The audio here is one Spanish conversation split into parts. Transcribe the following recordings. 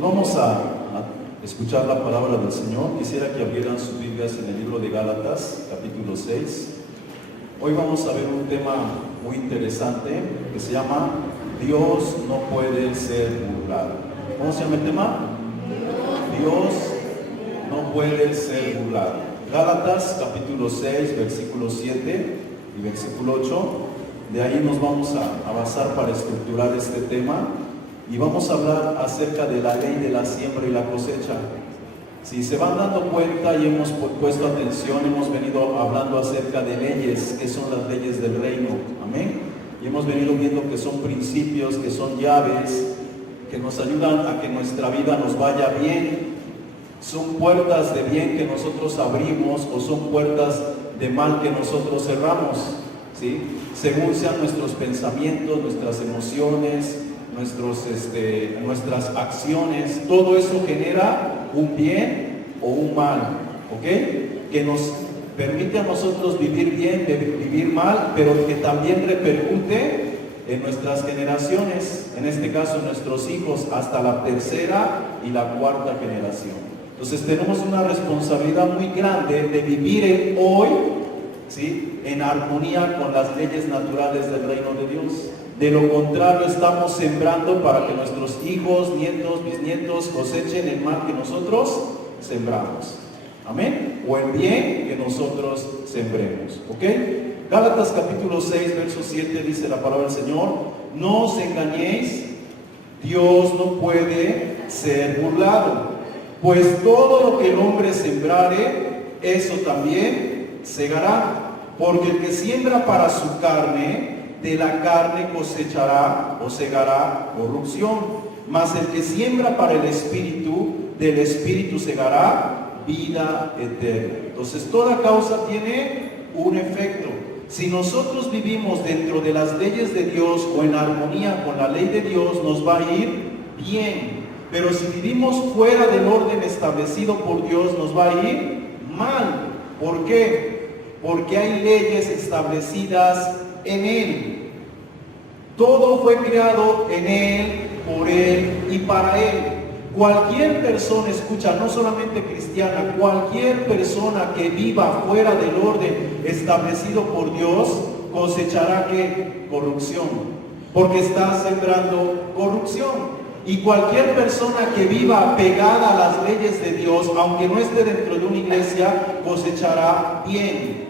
Vamos a escuchar la palabra del Señor. Quisiera que abrieran sus Biblias en el libro de Gálatas, capítulo 6. Hoy vamos a ver un tema muy interesante que se llama Dios no puede ser burlado. ¿Cómo se llama el tema? Dios no puede ser burlado. Gálatas, capítulo 6, versículo 7 y versículo 8. De ahí nos vamos a basar para estructurar este tema. Y vamos a hablar acerca de la ley de la siembra y la cosecha. Si se van dando cuenta y hemos puesto atención, hemos venido hablando acerca de leyes, que son las leyes del reino. Amén. Y hemos venido viendo que son principios, que son llaves, que nos ayudan a que nuestra vida nos vaya bien. Son puertas de bien que nosotros abrimos o son puertas de mal que nosotros cerramos, ¿sí? Según sean nuestros pensamientos, nuestras emociones, nuestras acciones, todo eso genera un bien o un mal, ¿ok? Que nos permite a nosotros vivir bien, vivir mal, pero que también repercute en nuestras generaciones, en este caso en nuestros hijos, hasta la tercera y la cuarta generación. Entonces tenemos una responsabilidad muy grande de vivir en hoy, ¿sí?, en armonía con las leyes naturales del reino de Dios. De lo contrario, estamos sembrando para que nuestros hijos, nietos, bisnietos cosechen el mal que nosotros sembramos. Amén. O el bien que nosotros sembremos. ¿Ok? Gálatas capítulo 6, verso 7 dice la palabra del Señor: no os engañéis, Dios no puede ser burlado, pues todo lo que el hombre sembrare, eso también segará. Porque el que siembra para su carne, de la carne cosechará o segará corrupción, mas el que siembra para el Espíritu, del Espíritu segará vida eterna. Entonces toda causa tiene un efecto. Si nosotros vivimos dentro de las leyes de Dios o en armonía con la ley de Dios, nos va a ir bien. Pero si vivimos fuera del orden establecido por Dios, nos va a ir mal. ¿Por qué? Porque hay leyes establecidas en Él. Todo fue creado en Él, por Él y para Él. Cualquier persona, escucha, no solamente cristiana, cualquier persona que viva fuera del orden establecido por Dios, cosechará ¿qué? Corrupción, porque está sembrando corrupción. Y cualquier persona que viva pegada a las leyes de Dios, aunque no esté dentro de una iglesia, cosechará bien.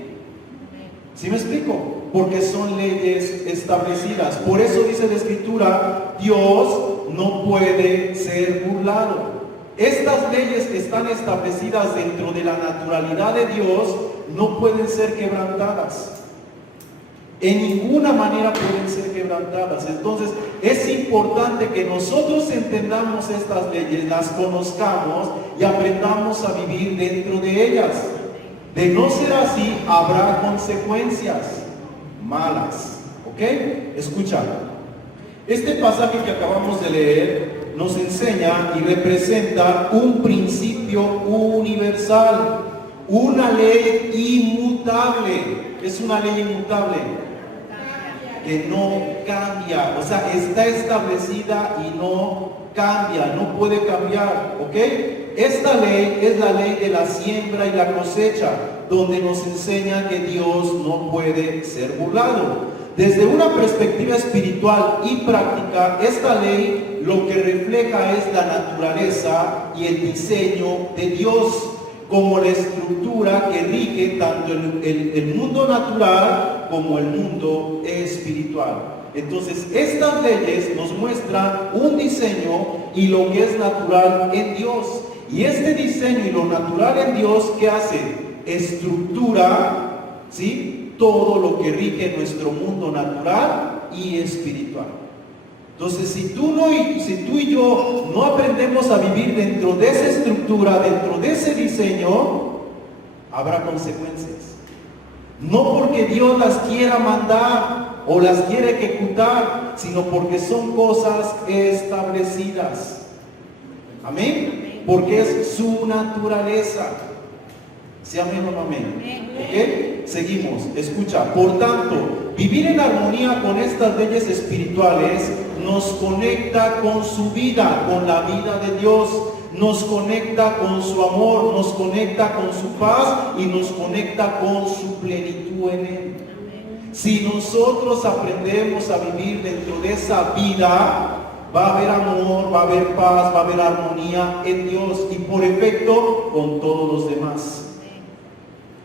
¿Sí me explico? Porque son leyes establecidas. Por eso dice la Escritura, Dios no puede ser burlado. Estas leyes que están establecidas dentro de la naturalidad de Dios no pueden ser quebrantadas. En ninguna manera pueden ser quebrantadas. Entonces es importante que nosotros entendamos estas leyes, las conozcamos y aprendamos a vivir dentro de ellas. De no ser así, habrá consecuencias malas. ¿Ok? Escucha. Este pasaje que acabamos de leer nos enseña y representa un principio universal, una ley inmutable. Es una ley inmutable que no cambia, o sea, está establecida y no cambia, no puede cambiar. ¿Ok? Esta ley es la ley de la siembra y la cosecha, donde nos enseña que Dios no puede ser burlado. Desde una perspectiva espiritual y práctica, esta ley lo que refleja es la naturaleza y el diseño de Dios, como la estructura que rige tanto el mundo natural como el mundo espiritual. Entonces, estas leyes nos muestran un diseño y lo que es natural en Dios. Y este diseño y lo natural en Dios, ¿qué hace? Estructura, ¿sí?, todo lo que rige nuestro mundo natural y espiritual. Entonces, si tú y yo no aprendemos a vivir dentro de esa estructura, dentro de ese diseño, habrá consecuencias. No porque Dios las quiera mandar o las quiera ejecutar, sino porque son cosas establecidas. Amén. Porque es su naturaleza. ¿Sí, amén o no amén? ¿Ok? Seguimos. Escucha. Por tanto, vivir en armonía con estas leyes espirituales nos conecta con su vida, con la vida de Dios. Nos conecta con su amor, nos conecta con su paz y nos conecta con su plenitud en Él. Si nosotros aprendemos a vivir dentro de esa vida, va a haber amor, va a haber paz, va a haber armonía en Dios y por efecto con todos los demás.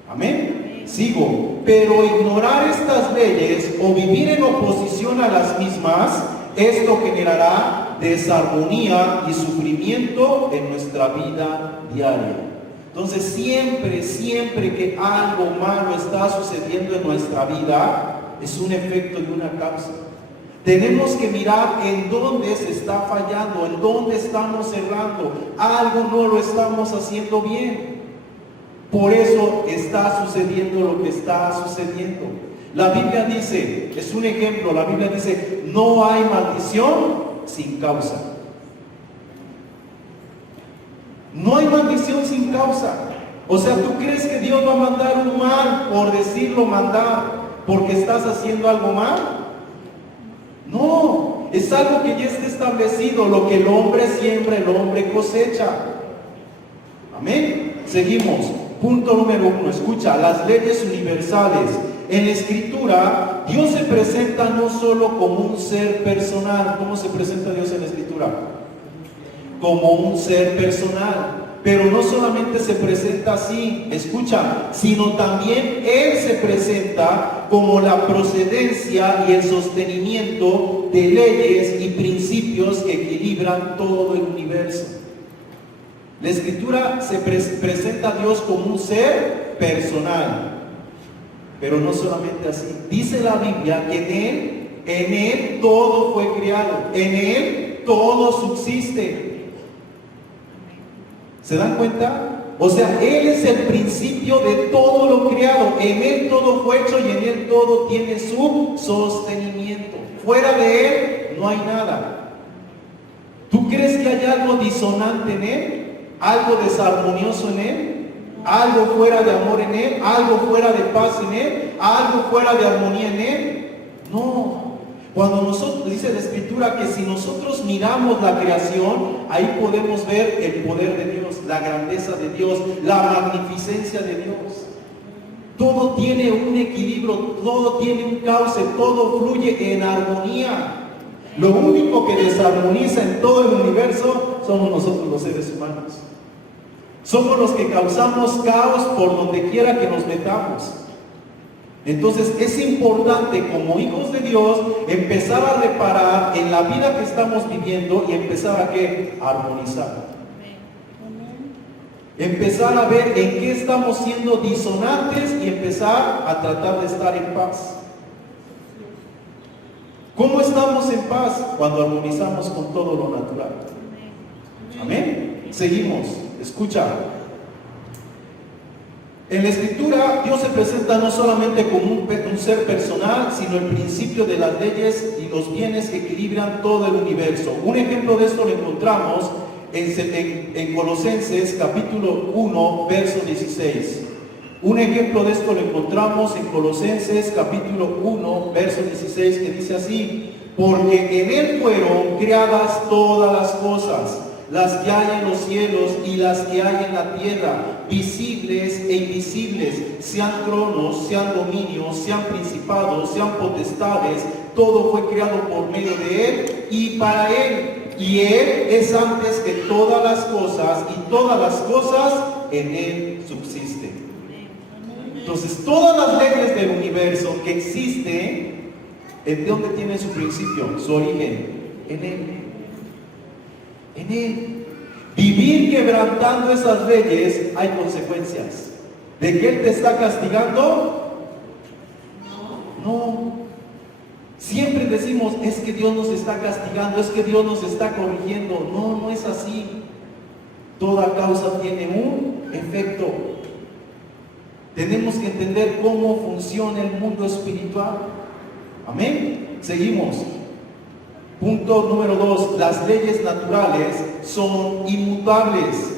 Amén. Sigo. Pero ignorar estas leyes o vivir en oposición a las mismas, esto generará desarmonía y sufrimiento en nuestra vida diaria. Entonces siempre que algo malo está sucediendo en nuestra vida, es un efecto y una causa. Tenemos que mirar en dónde se está fallando, en dónde estamos errando. Algo no lo estamos haciendo bien. Por eso está sucediendo lo que está sucediendo. La Biblia dice, es un ejemplo, la Biblia dice, no hay maldición sin causa. No hay maldición sin causa. O sea, ¿tú crees que Dios va a mandar un mal por decirlo mandar porque estás haciendo algo mal? No, es algo que ya está establecido. Lo que el hombre siembra, el hombre cosecha. Amén. Seguimos. Punto número 1. Escucha, las leyes universales. En la Escritura, Dios se presenta no solo como un ser personal. ¿Cómo se presenta Dios en la Escritura? Como un ser personal. Pero no solamente se presenta así, escucha, sino también Él se presenta como la procedencia y el sostenimiento de leyes y principios que equilibran todo el universo. La Escritura se presenta a Dios como un ser personal. Pero no solamente así. Dice la Biblia que en Él todo fue creado. En Él todo subsiste. ¿Se dan cuenta? O sea, Él es el principio de todo lo creado. En Él todo fue hecho y en Él todo tiene su sostenimiento. Fuera de Él no hay nada. ¿Tú crees que hay algo disonante en Él? ¿Algo desarmonioso en Él? ¿Algo fuera de amor en Él? ¿Algo fuera de paz en Él? ¿Algo fuera de armonía en Él? No. Cuando nosotros, dice la Escritura que si nosotros miramos la creación, ahí podemos ver el poder de Dios, la grandeza de Dios, la magnificencia de Dios. Todo tiene un equilibrio, todo tiene un cauce, todo fluye en armonía. Lo único que desarmoniza en todo el universo somos nosotros los seres humanos. Somos los que causamos caos por donde quiera que nos metamos. Entonces es importante como hijos de Dios empezar a reparar en la vida que estamos viviendo y empezar a ¿qué? A armonizar. Empezar a ver en qué estamos siendo disonantes y empezar a tratar de estar en paz. ¿Cómo estamos en paz? Cuando armonizamos con todo lo natural. Amén. Seguimos. Escucha. En la Escritura, Dios se presenta no solamente como un ser personal, sino el principio de las leyes y los bienes que equilibran todo el universo. Un ejemplo de esto lo encontramos en Colosenses capítulo 1, verso 16. Un ejemplo de esto lo encontramos en Colosenses capítulo 1, verso 16, que dice así: porque en Él fueron creadas todas las cosas, las que hay en los cielos y las que hay en la tierra, visibles e invisibles, sean tronos, sean dominios, sean principados, sean potestades. Todo fue creado por medio de Él y para Él. Y Él es antes que todas las cosas, y todas las cosas en Él subsisten. Entonces, todas las leyes del universo que existen, ¿de dónde tiene su principio, su origen? En Él. En Él. Vivir quebrantando esas leyes hay consecuencias. ¿De que Él te está castigando? No. Siempre decimos, es que Dios nos está castigando, es que Dios nos está corrigiendo. No, no es así. Toda causa tiene un efecto. Tenemos que entender cómo funciona el mundo espiritual. Amén. Seguimos. Punto número 2. Las leyes naturales son inmutables.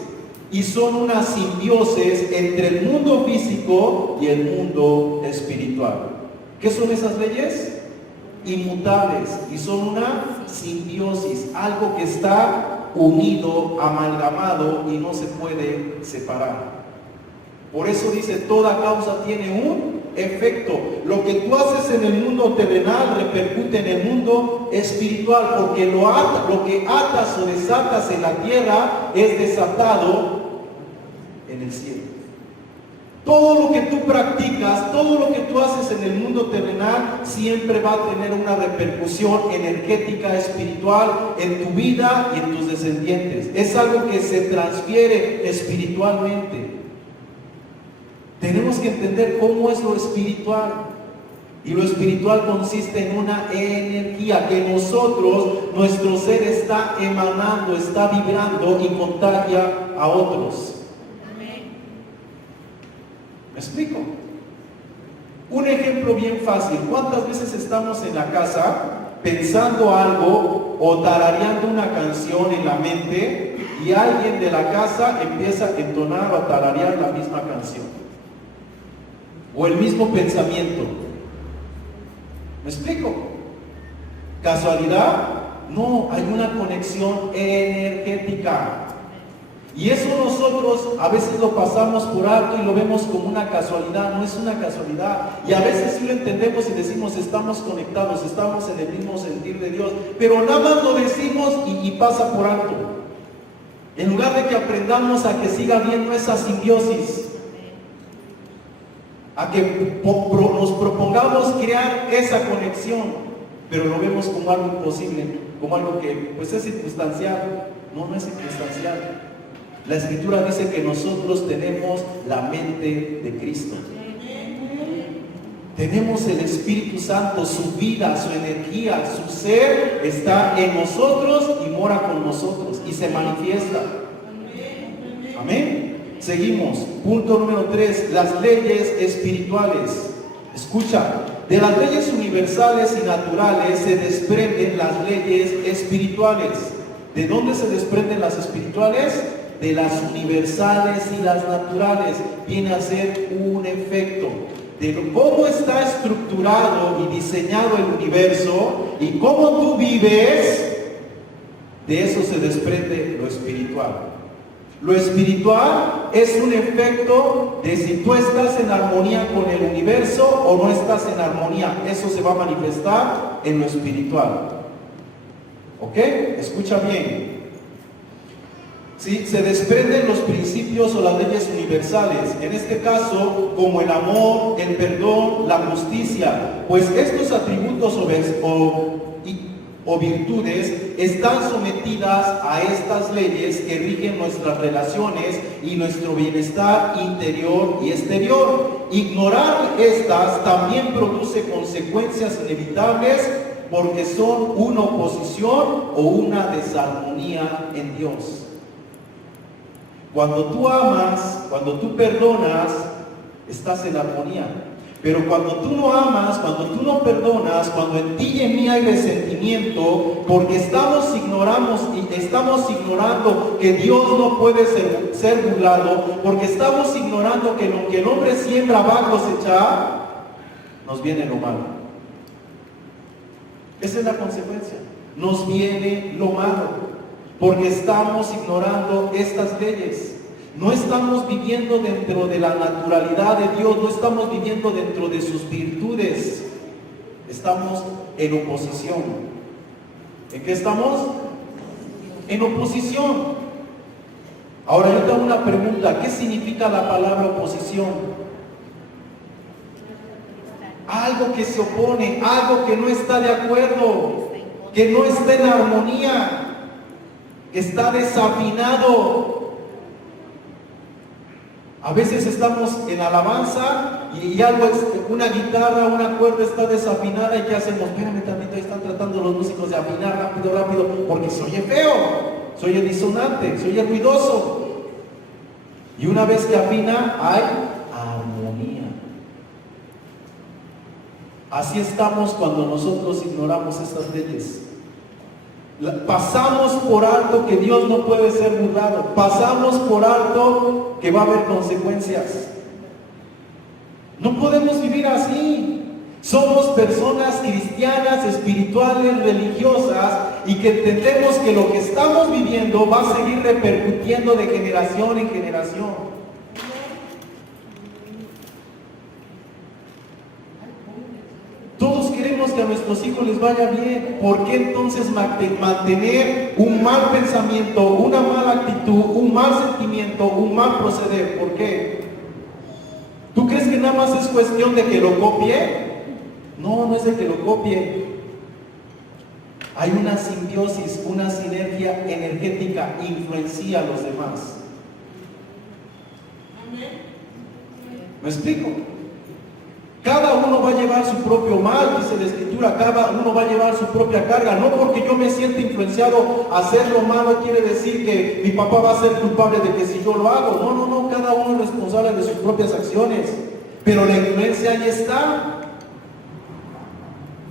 y son una simbiosis entre el mundo físico y el mundo espiritual. ¿Qué son esas leyes? Inmutables, y son una simbiosis, algo que está unido, amalgamado y no se puede separar. Por eso dice, toda causa tiene un efecto. Lo que tú haces en el mundo terrenal repercute en el mundo espiritual, porque lo que atas o desatas en la tierra es desatado en el cielo. Todo lo que tú practicas, todo lo que tú haces en el mundo terrenal, siempre va a tener una repercusión energética, espiritual, en tu vida y en tus descendientes. Es algo que se transfiere espiritualmente. Tenemos que entender cómo es lo espiritual. Y lo espiritual consiste en una energía que nosotros, nuestro ser está emanando, está vibrando y contagia a otros. ¿Me explico? Un ejemplo bien fácil. ¿Cuántas veces estamos en la casa pensando algo o tarareando una canción en la mente y alguien de la casa empieza a entonar o a tararear la misma canción? O el mismo pensamiento. ¿Me explico? ¿Casualidad? No, hay una conexión energética. Y eso nosotros a veces lo pasamos por alto y lo vemos como una casualidad. No es una casualidad. Y a veces sí lo entendemos y decimos, estamos conectados, estamos en el mismo sentir de Dios. Pero nada más lo decimos y pasa por alto. En lugar de que aprendamos a que siga habiendo esa simbiosis, a que nos propongamos crear esa conexión, pero lo vemos como algo imposible, como algo que pues es circunstancial. No es circunstancial. La Escritura dice que nosotros tenemos la mente de Cristo. Tenemos el Espíritu Santo, su vida, su energía, su ser está en nosotros y mora con nosotros y se manifiesta. Amén. Seguimos. Punto número 3, las leyes espirituales. Escucha, de las leyes universales y naturales se desprenden las leyes espirituales. ¿De dónde se desprenden las espirituales? De las universales y las naturales. Viene a ser un efecto de cómo está estructurado y diseñado el universo y cómo tú vives. De eso se desprende lo espiritual. Lo espiritual es un efecto de si tú estás en armonía con el universo o no estás en armonía. Eso se va a manifestar en lo espiritual. ¿Ok? Escucha bien. ¿Sí? Se desprenden los principios o las leyes universales, en este caso como el amor, el perdón, la justicia, pues estos atributos o virtudes están sometidas a estas leyes que rigen nuestras relaciones y nuestro bienestar interior y exterior. Ignorar estas también produce consecuencias inevitables porque son una oposición o una desarmonía en Dios. Cuando tú amas, cuando tú perdonas, estás en armonía. Pero cuando tú no amas, cuando tú no perdonas, cuando en ti y en mí hay resentimiento, porque estamos ignorando que Dios no puede ser burlado, porque estamos ignorando que lo que el hombre siembra va a cosechar, nos viene lo malo. Esa es la consecuencia. Nos viene lo malo. Porque estamos ignorando estas leyes. No estamos viviendo dentro de la naturalidad de Dios, no estamos viviendo dentro de sus virtudes. Estamos en oposición. ¿En qué estamos? En oposición. Ahora yo tengo una pregunta. ¿Qué significa la palabra oposición? Algo que se opone, algo que no está de acuerdo, que no está en armonía, que está desafinado. A veces estamos en alabanza y algo es una guitarra, una cuerda está desafinada y ¿qué hacemos? Espérame tantito, ahí están tratando los músicos de afinar rápido, porque se oye feo, se oye disonante, se oye ruidoso. Y una vez que afina, hay armonía. Así estamos cuando nosotros ignoramos estas leyes. Pasamos por alto que Dios no puede ser burlado. Pasamos por alto que va a haber consecuencias. No podemos vivir así. Somos personas cristianas, espirituales, religiosas, y que entendemos que lo que estamos viviendo va a seguir repercutiendo de generación en generación. Todos queremos que a nuestros hijos les vaya bien. ¿Por qué entonces mantener un mal pensamiento, una mala actitud, un mal sentimiento, un mal proceder? ¿Por qué? ¿Tú crees que nada más es cuestión de que lo copie? No, no es de que lo copie. Hay una simbiosis, una sinergia energética, influencia a los demás. ¿Me explico? Cada uno va a llevar su propio mal, dice la Escritura, cada uno va a llevar su propia carga. No porque yo me sienta influenciado a hacer lo malo quiere decir que mi papá va a ser culpable de que si yo lo hago. No, no, no, cada uno es responsable de sus propias acciones. Pero la influencia ahí está.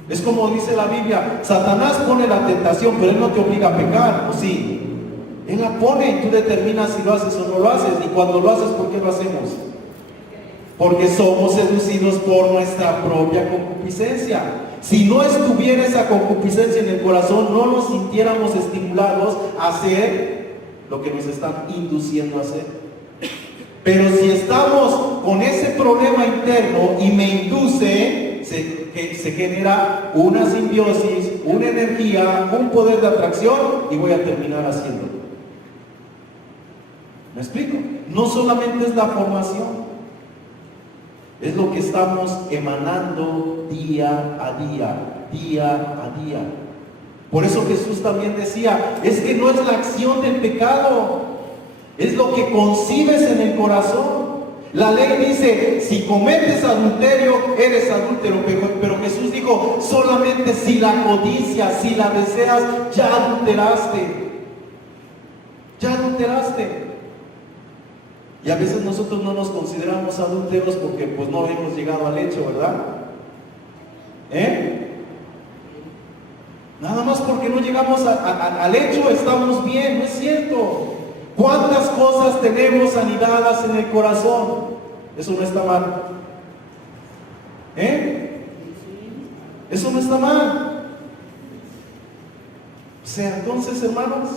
Es como dice la Biblia, Satanás pone la tentación, pero él no te obliga a pecar, ¿o sí? Él la pone y tú determinas si lo haces o no lo haces. Y cuando lo haces, ¿por qué lo hacemos? Porque somos seducidos por nuestra propia concupiscencia. Si no estuviera esa concupiscencia en el corazón, no nos sintiéramos estimulados a hacer lo que nos están induciendo a hacer. Pero si estamos con ese problema interno y me induce, se genera una simbiosis, una energía, un poder de atracción y voy a terminar haciéndolo. ¿Me explico? No solamente es la formación. Es lo que estamos emanando día a día, día a día. Por eso Jesús también decía, es que no es la acción del pecado, es lo que concibes en el corazón. La ley dice, si cometes adulterio, eres adúltero, pero Jesús dijo, solamente si la codicias, si la deseas, ya adulteraste. Ya adulteraste. Y a veces nosotros no nos consideramos adúlteros porque pues no hemos llegado al hecho, ¿verdad? Nada más porque no llegamos al hecho estamos bien, no es cierto. ¿Cuántas cosas tenemos anidadas en el corazón? Eso no está mal. Eso no está mal. O sea, entonces, hermanos,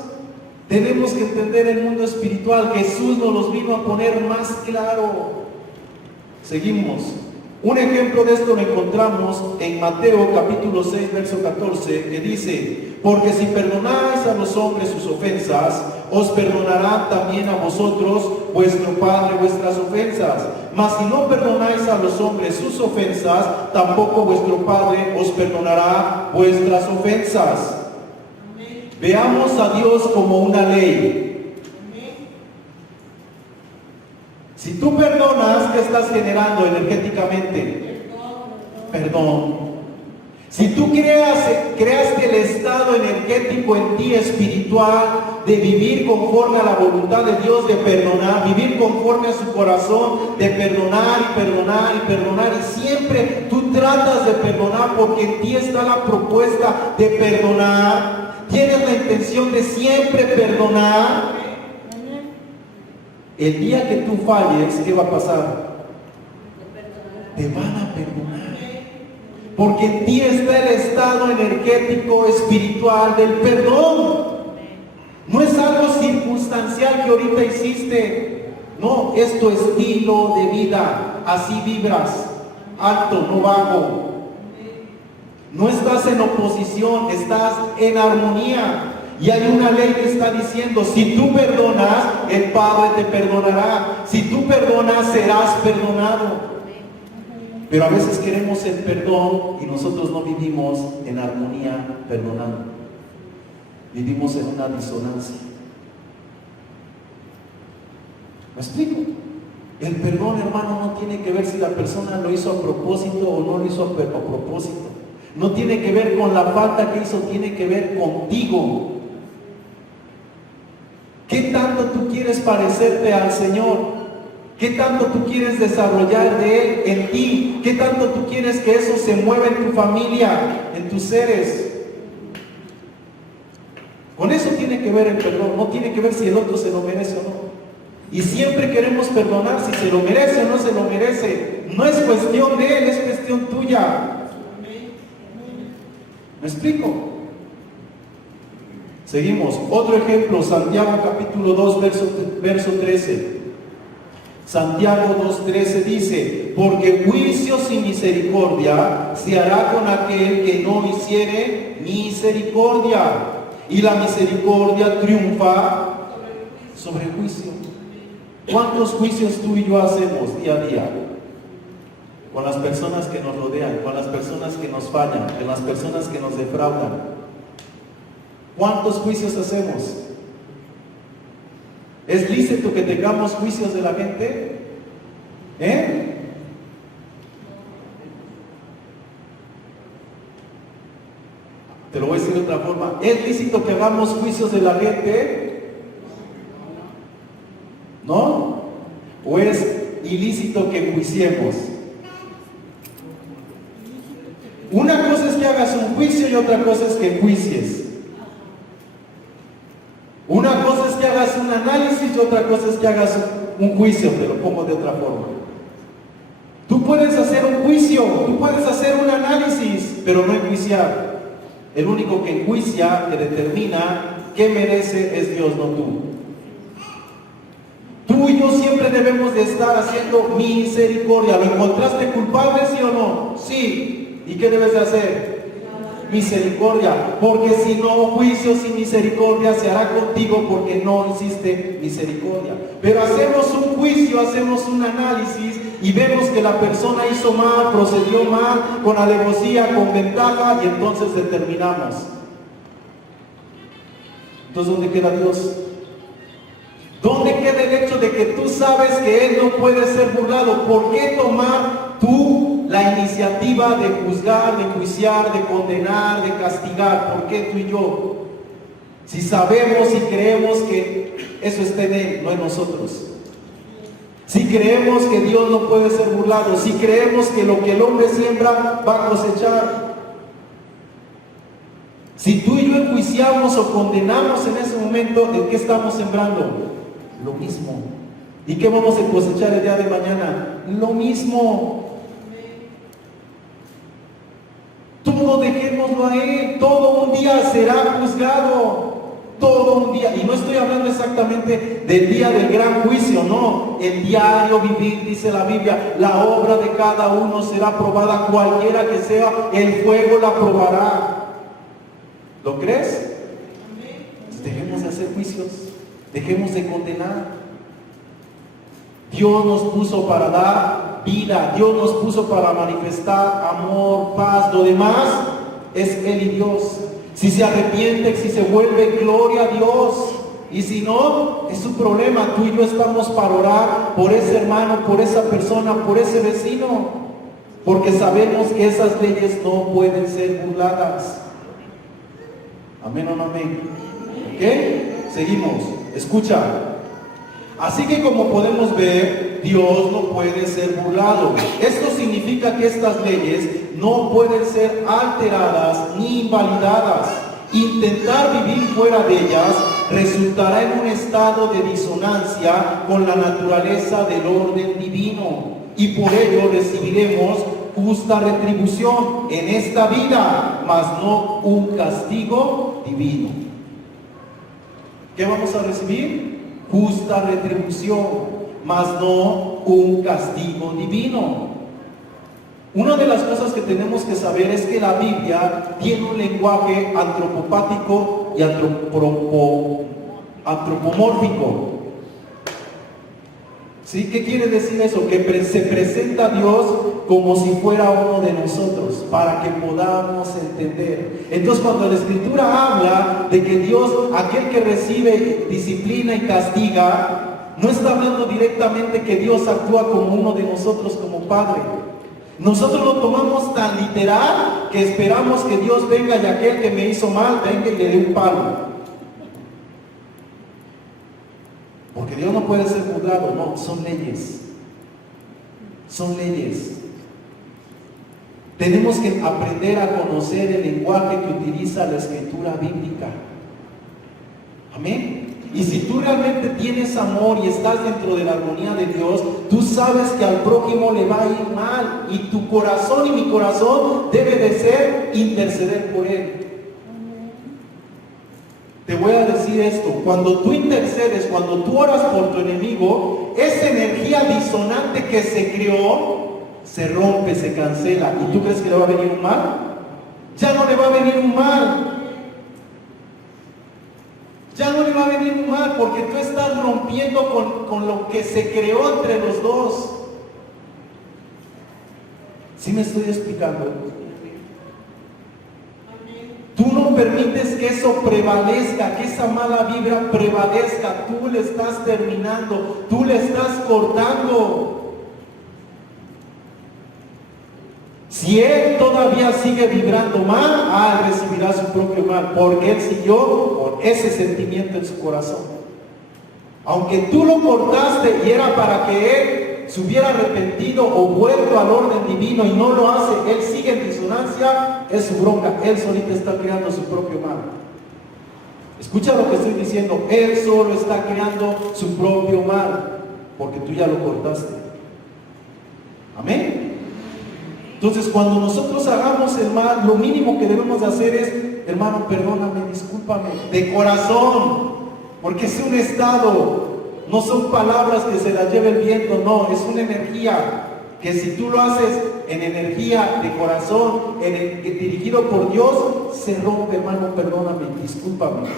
tenemos que entender el mundo espiritual. Jesús nos los vino a poner más claro. Seguimos. Un ejemplo de esto lo encontramos en Mateo capítulo 6, verso 14, que dice, porque si perdonáis a los hombres sus ofensas, os perdonarán también a vosotros vuestro Padre vuestras ofensas. Mas si no perdonáis a los hombres sus ofensas, tampoco vuestro Padre os perdonará vuestras ofensas. Veamos a Dios como una ley. Si tú perdonas, ¿qué estás generando energéticamente? Perdón. Si tú creaste el estado energético en ti espiritual de vivir conforme a la voluntad de Dios, de perdonar, vivir conforme a su corazón, de perdonar y perdonar y perdonar, y siempre tú tratas de perdonar porque en ti está la propuesta de perdonar. Tienes la intención de siempre perdonar. El día que tú falles, ¿qué va a pasar? Te van a perdonar. Porque en ti está el estado energético espiritual del perdón. No es algo circunstancial que ahorita hiciste. No, es tu estilo de vida. Así vibras, alto, no bajo. No estás en oposición, estás en armonía. Y hay una ley que está diciendo, si tú perdonas, el Padre te perdonará. Si tú perdonas, serás perdonado. Pero a veces queremos el perdón y nosotros no vivimos en armonía perdonando. Vivimos en una disonancia. ¿Me explico? El perdón, hermano, no tiene que ver si la persona lo hizo a propósito o no lo hizo a propósito. No tiene que ver con la falta que hizo, tiene que ver contigo. ¿Qué tanto tú quieres parecerte al Señor? ¿Qué tanto tú quieres desarrollar de Él en ti? ¿Qué tanto tú quieres que eso se mueva en tu familia, en tus seres? que ver el perdón, no tiene que ver si el otro se lo merece o no. Y siempre queremos perdonar si se lo merece o no se lo merece. No es cuestión de él, es cuestión tuya. ¿Me explico? Seguimos. Otro ejemplo, Santiago capítulo 2, verso 13. Santiago 2:13 dice: porque juicio sin misericordia se hará con aquel que no hiciere misericordia, y la misericordia triunfa sobre el juicio. ¿Cuántos juicios tú y yo hacemos día a día? Con las personas que nos rodean, con las personas que nos fallan, con las personas que nos defraudan. ¿Cuántos juicios hacemos? ¿Es lícito que tengamos juicios de la gente? Te lo voy a decir de otra forma. ¿Es lícito que hagamos juicios de la gente? ¿No? ¿O es ilícito que juiciemos? Una cosa es que hagas un juicio y otra cosa es que juicies. Una cosa es que hagas un análisis y otra cosa es que hagas un juicio, te lo pongo de otra forma. Tú puedes hacer un juicio, tú puedes hacer un análisis, pero no enjuiciar. El único que enjuicia, que determina qué merece, es Dios, no tú. Tú y yo siempre debemos de estar haciendo misericordia. ¿Lo encontraste culpable, sí o no? Sí. ¿Y qué debes de hacer? Misericordia, porque si no, juicio sin misericordia se hará contigo porque no hiciste misericordia. Pero hacemos un juicio, hacemos un análisis y vemos que la persona hizo mal, procedió mal, con alevosía, con ventaja, y entonces determinamos. Entonces, ¿dónde queda Dios? ¿Dónde queda el hecho de que tú sabes que Él no puede ser burlado? ¿Por qué tomar tú la iniciativa de juzgar, de juiciar, de condenar, de castigar? ¿Por qué tú y yo? Si sabemos y creemos que eso está en Él, no en nosotros. Si creemos que Dios no puede ser burlado, si creemos que lo que el hombre siembra va a cosechar. Si tú y yo enjuiciamos o condenamos en ese momento, ¿en qué estamos sembrando? Lo mismo. ¿Y qué vamos a cosechar el día de mañana? Lo mismo. Todo dejémoslo a Él. Todo un día será juzgado. Todo un día. Y no estoy hablando exactamente del día del gran juicio, no. El diario vivir, dice la Biblia, la obra de cada uno será probada, cualquiera que sea, el fuego la probará. ¿Lo crees? Pues dejemos de hacer juicios. Dejemos de condenar. Dios nos puso para dar vida. Dios nos puso para manifestar amor, paz. Lo demás es Él y Dios. Si se arrepiente, si se vuelve, gloria a Dios. Y si no, es su problema. Tú y yo estamos para orar por ese hermano, por esa persona, por ese vecino. Porque sabemos que esas leyes no pueden ser burladas. Amén o no amén. ¿Ok? Seguimos. Escucha. Así que como podemos ver, Dios no puede ser burlado. Esto significa que estas leyes no pueden ser alteradas ni invalidadas. Intentar vivir fuera de ellas resultará en un estado de disonancia con la naturaleza del orden divino. Y por ello recibiremos justa retribución en esta vida, mas no un castigo divino. ¿Qué vamos a recibir? Justa retribución, mas no un castigo divino. Una de las cosas que tenemos que saber es que la Biblia tiene un lenguaje antropopático y antropomórfico. ¿Sí? ¿Qué quiere decir eso? Que se presenta a Dios como si fuera uno de nosotros, para que podamos entender. Entonces, cuando la Escritura habla de que Dios, aquel que recibe disciplina y castiga, no está hablando directamente que Dios actúa como uno de nosotros, como Padre. Nosotros lo tomamos tan literal que esperamos que Dios venga y aquel que me hizo mal venga y le dé un palo. Porque Dios no puede ser burlado, no, son leyes. Son leyes. Tenemos que aprender a conocer el lenguaje que utiliza la Escritura bíblica. Amén. Y si tú realmente tienes amor y estás dentro de la armonía de Dios, tú sabes que al prójimo le va a ir mal. Y tu corazón y mi corazón debe de ser interceder por él. Te voy a decir esto, cuando tú intercedes, cuando tú oras por tu enemigo, esa energía disonante que se creó, se rompe, se cancela. ¿Y tú crees que le va a venir un mal? Ya no le va a venir un mal. Ya no le va a venir un mal porque tú estás rompiendo con lo que se creó entre los dos. ¿Sí me estoy explicando? Tú no permites que eso prevalezca, que esa mala vibra prevalezca. Tú le estás terminando, tú le estás cortando. Si él todavía sigue vibrando mal, él recibirá su propio mal, porque él siguió con ese sentimiento en su corazón. Aunque tú lo cortaste y era para que él se hubiera arrepentido o vuelto al orden divino y no lo hace, él sigue en disonancia, es su bronca, él solito está creando su propio mal. Escucha lo que estoy diciendo, él solo está creando su propio mal, porque tú ya lo cortaste. Amén. Entonces, cuando nosotros hagamos el mal, lo mínimo que debemos de hacer es, hermano, perdóname, discúlpame, de corazón, porque es un estado, no son palabras que se las lleve el viento, no, es una energía, que si tú lo haces en energía de corazón, dirigido por Dios, se rompe, hermano, perdóname, discúlpame.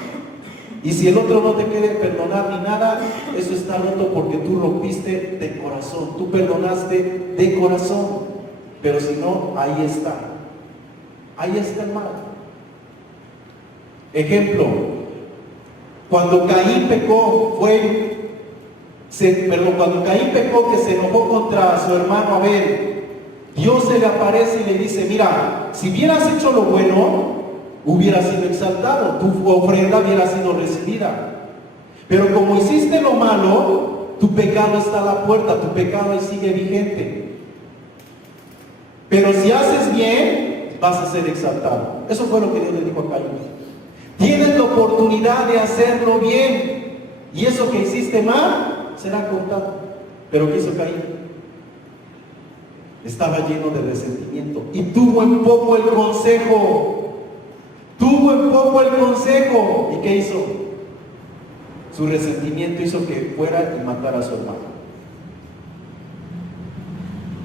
Y si el otro no te quiere perdonar ni nada, eso está roto porque tú rompiste de corazón, tú perdonaste de corazón. Pero si no, ahí está el mal. Ejemplo, cuando Caín pecó, cuando Caín pecó, que se enojó contra su hermano Abel, Dios se le aparece y le dice, mira, si hubieras hecho lo bueno, hubiera sido exaltado, tu ofrenda hubiera sido recibida. Pero como hiciste lo malo, tu pecado está a la puerta, tu pecado ahí sigue vigente. Pero si haces bien, vas a ser exaltado. Eso fue lo que Dios le dijo a Caín. Tienes la oportunidad de hacerlo bien. Y eso que hiciste mal, será contado. Pero ¿qué hizo Caín? Estaba lleno de resentimiento. Y tuvo en poco el consejo. ¿Y qué hizo? Su resentimiento hizo que fuera y matara a su hermano.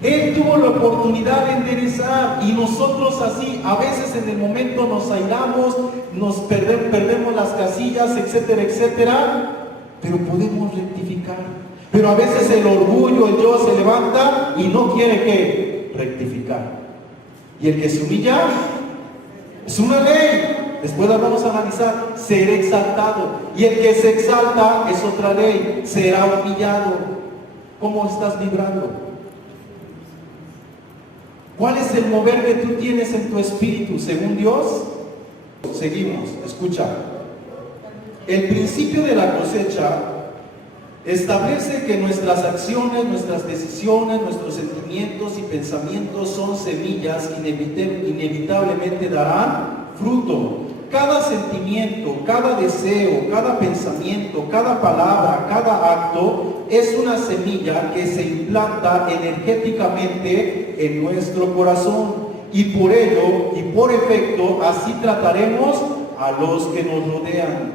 Él tuvo la oportunidad de enderezar y nosotros así, a veces en el momento nos airamos, perdemos las casillas, etcétera, etcétera, pero podemos rectificar. Pero a veces el orgullo, el yo se levanta y no quiere que rectificar. Y el que se humilla es una ley. Después la vamos a analizar, ser exaltado. Y el que se exalta es otra ley, será humillado. ¿Cómo estás vibrando? ¿Cuál es el mover que tú tienes en tu espíritu según Dios? Seguimos, escucha. El principio de la cosecha establece que nuestras acciones, nuestras decisiones, nuestros sentimientos y pensamientos son semillas que inevitablemente darán fruto. Cada sentimiento, cada deseo, cada pensamiento, cada palabra, cada acto es una semilla que se implanta energéticamente en nuestro corazón y por ello y por efecto así trataremos a los que nos rodean.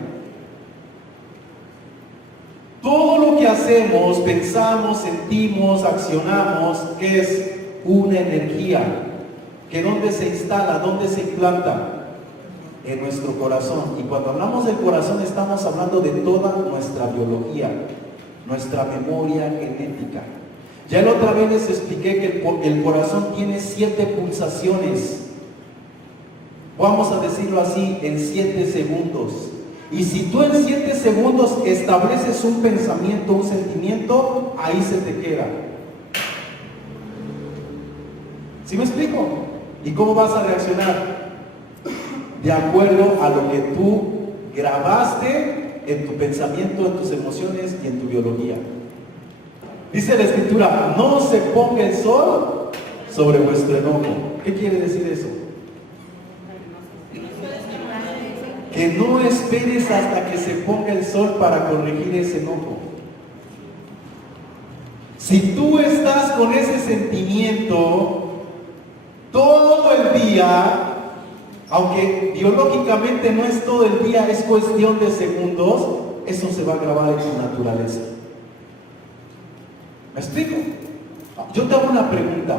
Todo lo que hacemos, pensamos, sentimos, accionamos, que es una energía que ¿dónde se instala? ¿Dónde se implanta? En nuestro corazón. Y cuando hablamos del corazón estamos hablando de toda nuestra biología, nuestra memoria genética. Ya la otra vez les expliqué que el corazón tiene 7 pulsaciones, vamos a decirlo así, en 7 segundos. Y si tú en 7 segundos estableces un pensamiento, un sentimiento, ahí se te queda. ¿Sí me explico? ¿Y cómo vas a reaccionar? De acuerdo a lo que tú grabaste en tu pensamiento, en tus emociones y en tu biología. Dice la Escritura, no se ponga el sol sobre vuestro enojo. ¿Qué quiere decir eso? que no esperes hasta que se ponga el sol para corregir ese enojo. Si tú estás con ese sentimiento todo el día, aunque biológicamente no es todo el día, es cuestión de segundos, eso se va a grabar en tu naturaleza. ¿Me explico? Yo te hago una pregunta.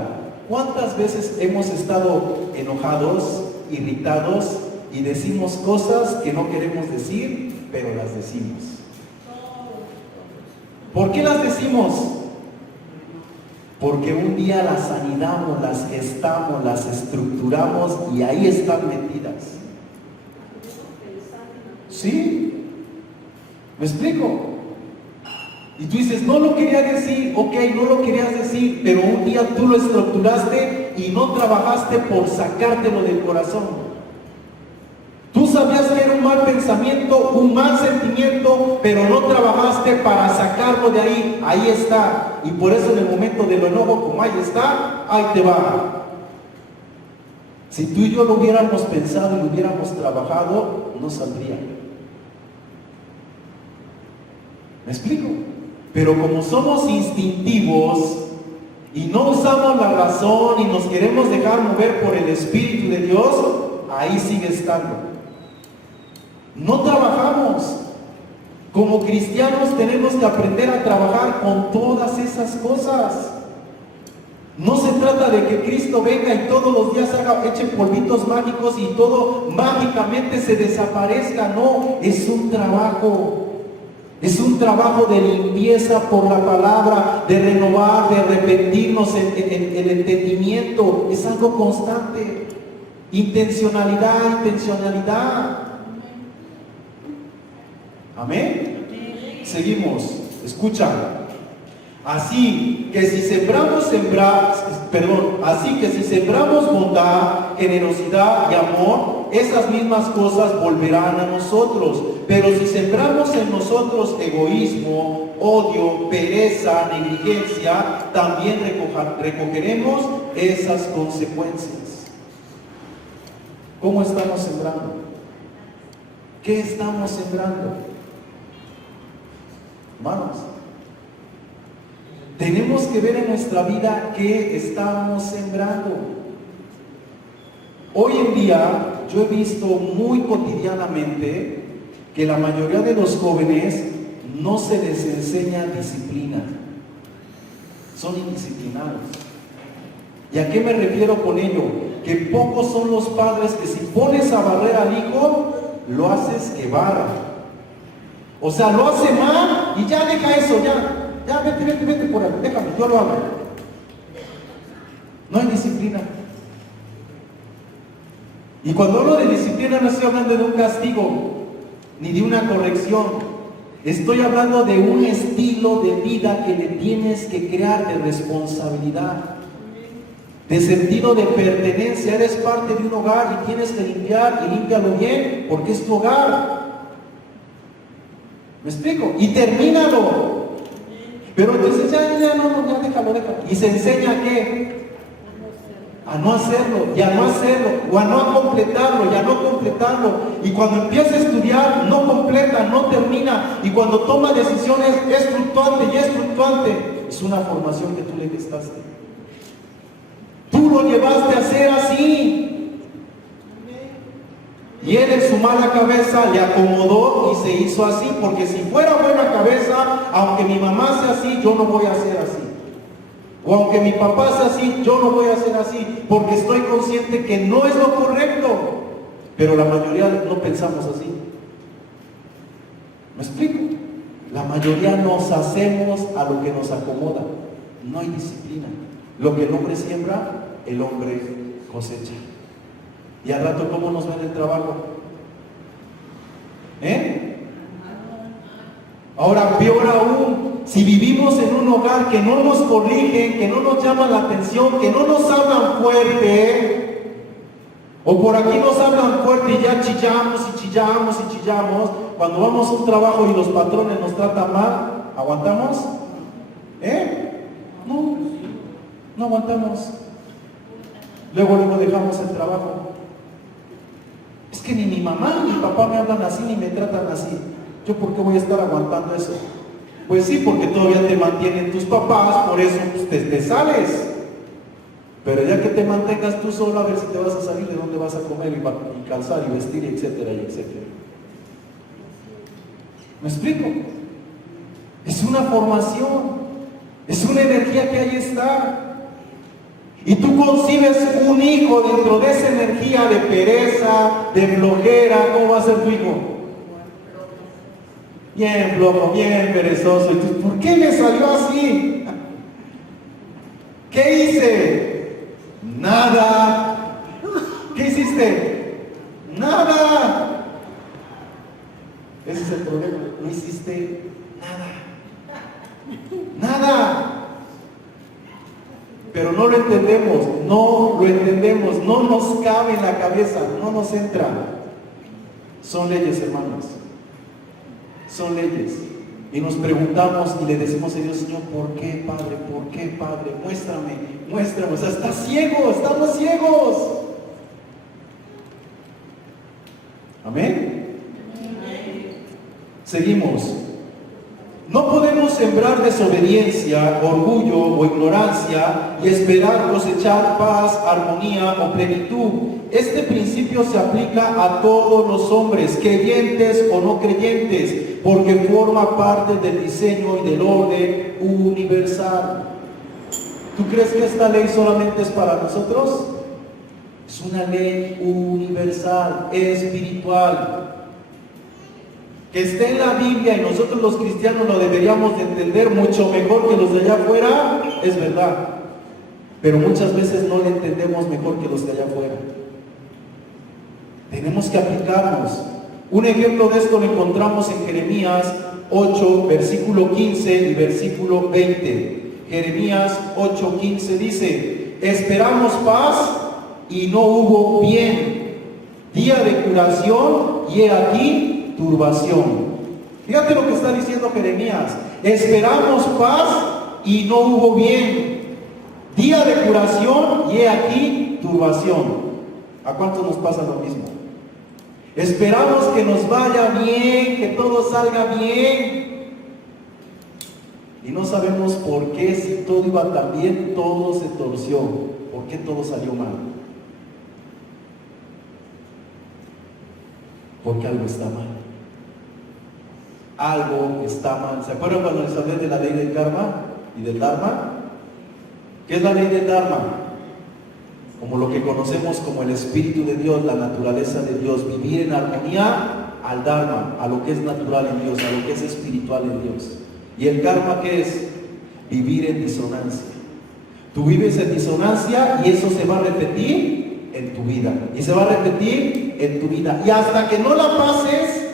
¿Cuántas veces hemos estado enojados, irritados y decimos cosas que no queremos decir, pero las decimos? ¿Por qué las decimos? Porque un día las anidamos, las gestamos, las estructuramos y ahí están metidas. ¿Sí? ¿Me explico? Y tú dices, no lo quería decir, ok, no lo querías decir, pero un día tú lo estructuraste y no trabajaste por sacártelo del corazón. Tú sabías que era un mal pensamiento, un mal sentimiento, pero no trabajaste para sacarlo de ahí. Ahí está. Y por eso en el momento del enojo, como ahí está, ahí te va. Si tú y yo lo hubiéramos pensado y lo hubiéramos trabajado, no saldría. ¿Me explico? Pero como somos instintivos y no usamos la razón y nos queremos dejar mover por el Espíritu de Dios, ahí sigue estando. No trabajamos. Como cristianos tenemos que aprender a trabajar con todas esas cosas. No se trata de que Cristo venga y todos los días eche polvitos mágicos y todo mágicamente se desaparezca. No, es un trabajo. Es un trabajo de limpieza por la palabra, de renovar, de arrepentirnos en el entendimiento. Es algo constante. Intencionalidad. Amén. Seguimos. Escucha. Así que si sembramos bondad, generosidad y amor, esas mismas cosas volverán a nosotros. Pero si sembramos en nosotros egoísmo, odio, pereza, negligencia, también recogeremos esas consecuencias. ¿Cómo estamos sembrando? ¿Qué estamos sembrando? Hermanos, tenemos que ver en nuestra vida qué estamos sembrando. Hoy en día yo he visto muy cotidianamente que la mayoría de los jóvenes no se les enseña disciplina. Son indisciplinados. ¿Y a qué me refiero con ello? Que pocos son los padres que si pones a barrer al hijo, lo haces que barra. O sea, lo hace mal y ya deja eso, ya vete por ahí, déjame, yo lo hago. No hay disciplina. Y cuando hablo de disciplina no estoy hablando de un castigo, ni de una corrección. Estoy hablando de un estilo de vida que le tienes que crear de responsabilidad, de sentido de pertenencia. Eres parte de un hogar y tienes que limpiar, y límpialo bien, porque es tu hogar. ¿Me explico? Y termínalo. Pero entonces ya déjalo. Y se enseña a qué? A no hacerlo, y a no hacerlo, o a no completarlo, y a no completarlo. Y cuando empieza a estudiar, no completa, no termina. Y cuando toma decisiones, es fluctuante. Es una formación que tú le gestaste. Tú lo llevaste a ser así. Y él en su mala cabeza le acomodó y se hizo así, porque si fuera buena cabeza, aunque mi mamá sea así, yo no voy a ser así. O aunque mi papá sea así, yo no voy a ser así, porque estoy consciente que no es lo correcto. Pero la mayoría no pensamos así. ¿Me explico? La mayoría nos hacemos a lo que nos acomoda. No hay disciplina. Lo que el hombre siembra, el hombre cosecha. Y al rato, ¿cómo nos va en el trabajo? Ahora, peor aún, si vivimos en un hogar que no nos corrigen, que no nos llaman la atención, que no nos hablan fuerte, o por aquí nos hablan fuerte y ya chillamos, cuando vamos a un trabajo y los patrones nos tratan mal, ¿aguantamos? No aguantamos. Luego dejamos el trabajo. que ni mi mamá ni mi papá me hablan así ni me tratan así. ¿Yo por qué voy a estar aguantando eso? Pues sí, porque todavía te mantienen tus papás, por eso pues, te sales. Pero ya que te mantengas tú solo, a ver si te vas a salir, de dónde vas a comer y calzar y vestir, etcétera, y etcétera. ¿Me explico? Es una formación, es una energía que ahí está. Y tú concibes un hijo dentro de esa energía de pereza, de flojera. ¿Cómo va a ser tu hijo? Bien flojo, bien perezoso. ¿Y tú, por qué me salió así? ¿Qué hice? Nada. ¿Qué hiciste? Nada. Ese es el problema. No hiciste nada. Nada. Pero no lo entendemos, no nos cabe en la cabeza, no nos entra. Son leyes, hermanos. Son leyes. Y nos preguntamos y le decimos a Dios, Señor, ¿por qué, Padre? ¿Por qué, Padre? Muéstrame. O sea, estás ciego, estamos ciegos. Amén. Seguimos. No podemos sembrar desobediencia, orgullo o ignorancia y esperar cosechar paz, armonía o plenitud. Este principio se aplica a todos los hombres, creyentes o no creyentes, porque forma parte del diseño y del orden universal. ¿Tú crees que esta ley solamente es para nosotros? Es una ley universal, espiritual. Que esté en la Biblia y nosotros los cristianos lo deberíamos de entender mucho mejor que los de allá afuera, es verdad. Pero muchas veces no le entendemos mejor que los de allá afuera. Tenemos que aplicarnos. Un ejemplo de esto lo encontramos en Jeremías 8, versículo 15 y versículo 20. Jeremías 8, 15 dice: esperamos paz y no hubo bien, día de curación y he aquí turbación. Fíjate lo que está diciendo Jeremías. Esperamos paz y no hubo bien, día de curación y he aquí turbación. ¿A cuántos nos pasa lo mismo? Esperamos que nos vaya bien, que todo salga bien, y no sabemos por qué, si todo iba tan bien, todo se torció. ¿Por qué todo salió mal? Porque algo está mal. Algo está mal. ¿Se acuerdan cuando les hablé de la ley del karma y del dharma? ¿Qué es la ley del dharma? Como lo que conocemos como el Espíritu de Dios, la naturaleza de Dios, vivir en armonía al dharma, a lo que es natural en Dios, a lo que es espiritual en Dios. ¿Y el karma qué es? Vivir en disonancia. Tú vives en disonancia y eso se va a repetir en tu vida. Y se va a repetir en tu vida. Y hasta que no la pases,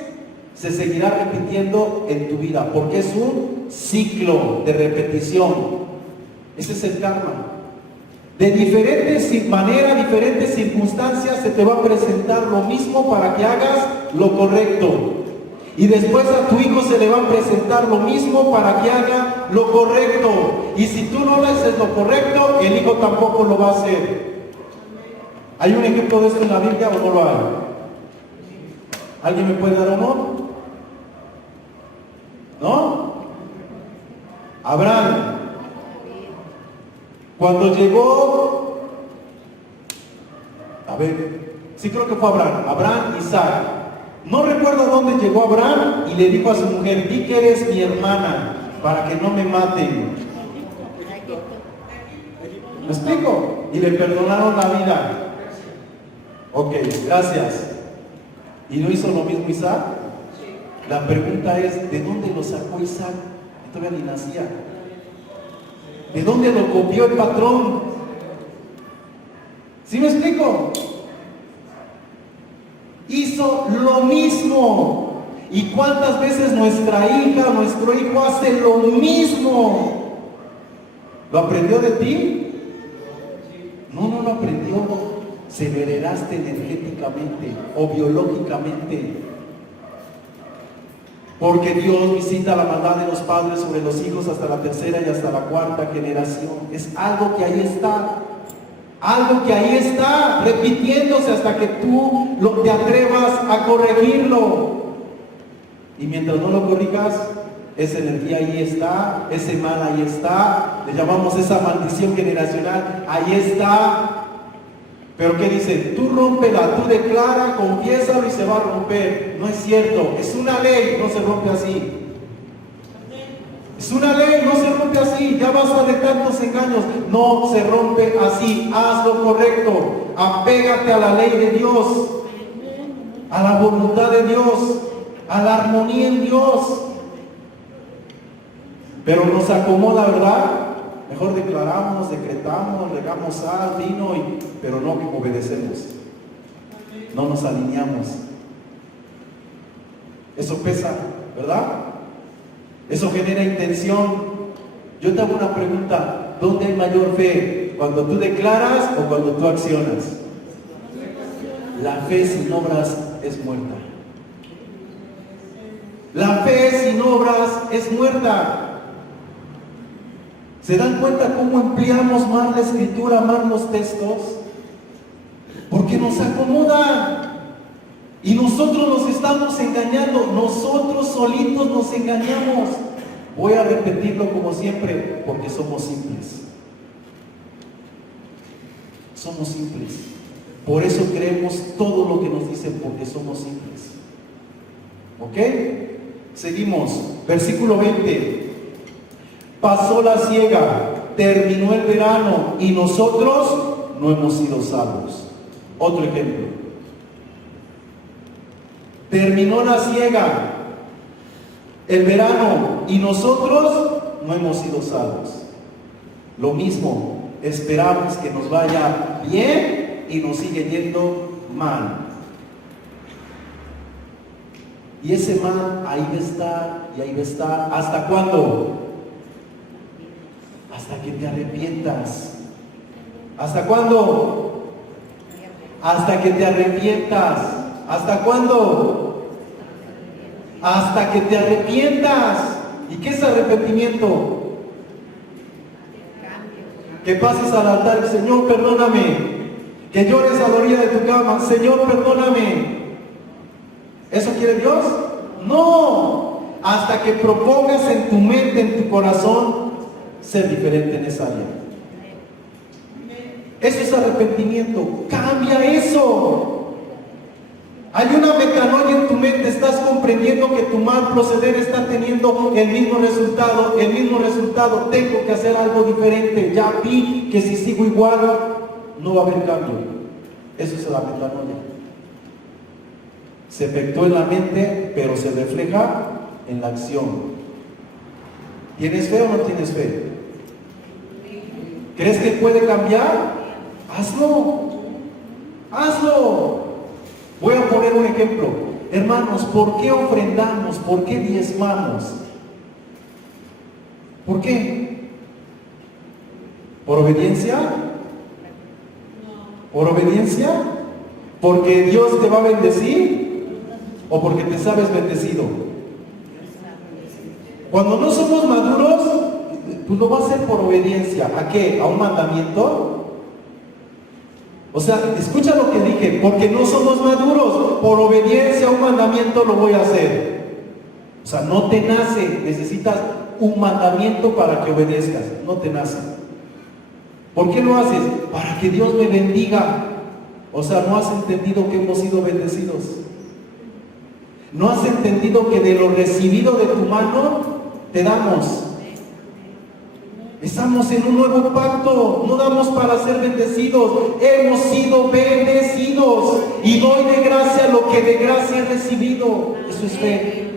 se seguirá repitiendo en tu vida, porque es un ciclo de repetición. Ese es el karma. De diferentes maneras, diferentes circunstancias, se te va a presentar lo mismo para que hagas lo correcto. Y después a tu hijo se le va a presentar lo mismo para que haga lo correcto. Y si tú no le haces lo correcto, el hijo tampoco lo va a hacer. ¿Hay un ejemplo de esto en la Biblia o no lo hay? ¿Alguien me puede dar uno? ¿No? Abraham, cuando llegó, sí creo que fue Abraham, Isaac, no recuerdo dónde llegó Abraham y le dijo a su mujer: di que eres mi hermana para que no me maten. ¿Me explico? Y le perdonaron la vida. Ok, gracias. ¿Y no hizo lo mismo Isaac? La pregunta es: ¿de dónde lo sacó Isaac? Todavía ni nacía. ¿De dónde lo copió el patrón? ¿Sí me explico? Hizo lo mismo. ¿Y cuántas veces nuestra hija, nuestro hijo hace lo mismo? ¿Lo aprendió de ti? No lo aprendió. Se lo heredaste energéticamente o biológicamente. Porque Dios visita la maldad de los padres sobre los hijos hasta la tercera y hasta la cuarta generación. Es algo que ahí está. Algo que ahí está repitiéndose hasta que tú te atrevas a corregirlo. Y mientras no lo corrijas, esa energía ahí está, ese mal ahí está, le llamamos esa maldición generacional, ahí está. Pero ¿qué dice? Tú rómpela, tú declara, confiésalo y se va a romper. No es cierto, es una ley, no se rompe así. Es una ley, no se rompe así. Ya basta de tantos engaños. No se rompe así. Haz lo correcto. Apégate a la ley de Dios, a la voluntad de Dios, a la armonía en Dios. Pero nos acomoda, ¿verdad? Mejor declaramos, decretamos, regamos sal, vino, pero no obedecemos. No nos alineamos. Eso pesa, ¿verdad? Eso genera intención. Yo te hago una pregunta: ¿dónde hay mayor fe? ¿Cuando tú declaras o cuando tú accionas? La fe sin obras es muerta. La fe sin obras es muerta. ¿Se dan cuenta cómo empleamos mal la escritura, mal los textos? Porque nos acomoda. Y nosotros nos estamos engañando, nosotros solitos nos engañamos. Voy a repetirlo como siempre, porque somos simples. Somos simples. Por eso creemos todo lo que nos dicen, porque somos simples. ¿Ok? Seguimos. Versículo 20. Pasó la siega, terminó el verano y nosotros no hemos sido salvos. Otro ejemplo. Terminó la siega, el verano, y nosotros no hemos sido salvos. Lo mismo, esperamos que nos vaya bien y nos sigue yendo mal. Y ese mal ahí va a estar y ahí va a estar. ¿Hasta cuándo? Hasta que te arrepientas. ¿Hasta cuándo? Hasta que te arrepientas. ¿Hasta cuándo? Hasta que te arrepientas. ¿Y qué es arrepentimiento? Que pases al altar y Señor, perdóname. Que llores a la orilla de tu cama, Señor, perdóname. ¿Eso quiere Dios? No. Hasta que propongas en tu mente, en tu corazón, ser diferente en esa área. Eso es arrepentimiento. Cambia eso. Hay una metanoia en tu mente, estás comprendiendo que tu mal proceder está teniendo el mismo resultado, tengo que hacer algo diferente, ya vi que si sigo igual no va a haber cambio. Eso es la metanoia. Se efectúa en la mente, pero se refleja en la acción. ¿Tienes fe o no tienes fe? ¿Crees que puede cambiar? Hazlo. Hazlo. Voy a poner un ejemplo. Hermanos, ¿por qué ofrendamos? ¿Por qué diezmamos? ¿Por qué? ¿Por obediencia? ¿Por obediencia? ¿Porque Dios te va a bendecir? ¿O porque te sabes bendecido? Cuando no somos maduros, pues lo va a hacer por obediencia. ¿A qué? ¿A un mandamiento? O sea, escucha lo que dije, porque no somos maduros, por obediencia a un mandamiento lo voy a hacer. O sea, no te nace, necesitas un mandamiento para que obedezcas, no te nace. ¿Por qué lo haces? Para que Dios me bendiga. O sea, no has entendido que hemos sido bendecidos. No has entendido que de lo recibido de tu mano te damos. Estamos en un nuevo pacto, no damos para ser bendecidos, hemos sido bendecidos y doy de gracia lo que de gracia he recibido. Eso es fe.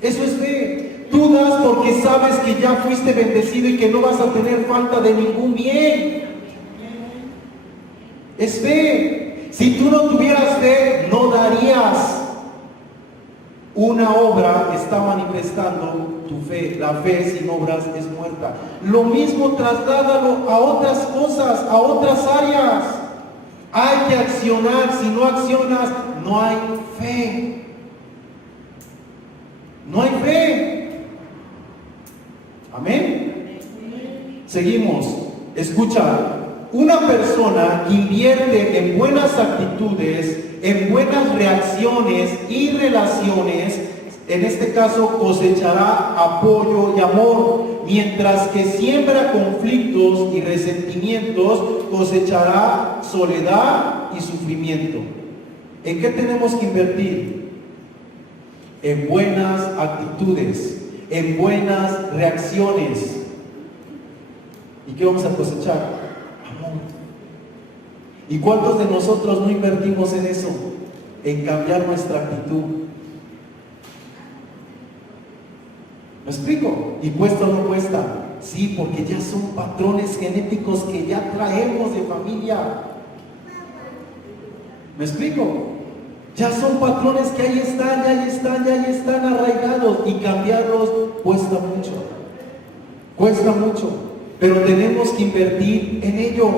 Eso es fe. Tú das porque sabes que ya fuiste bendecido y que no vas a tener falta de ningún bien. Es fe. Si tú no tuvieras fe, no darías. Una obra está manifestando tu fe. La fe sin obras es muerta. Lo mismo trasládalo a otras cosas, a otras áreas. Hay que accionar. Si no accionas, no hay fe. No hay fe. Amén. Seguimos. Escucha. Una persona que invierte en buenas actitudes, en buenas reacciones y relaciones, en este caso cosechará apoyo y amor, mientras que siembra conflictos y resentimientos, cosechará soledad y sufrimiento. ¿En qué tenemos que invertir? En buenas actitudes, en buenas reacciones. ¿Y qué vamos a cosechar? Amor. ¿Y cuántos de nosotros no invertimos en eso? En cambiar nuestra actitud. ¿Me explico? ¿Y cuesta o no cuesta? Sí, porque ya son patrones genéticos que ya traemos de familia. ¿Me explico? Ya son patrones que ahí están arraigados, y cambiarlos cuesta mucho. Cuesta mucho, pero tenemos que invertir en ello,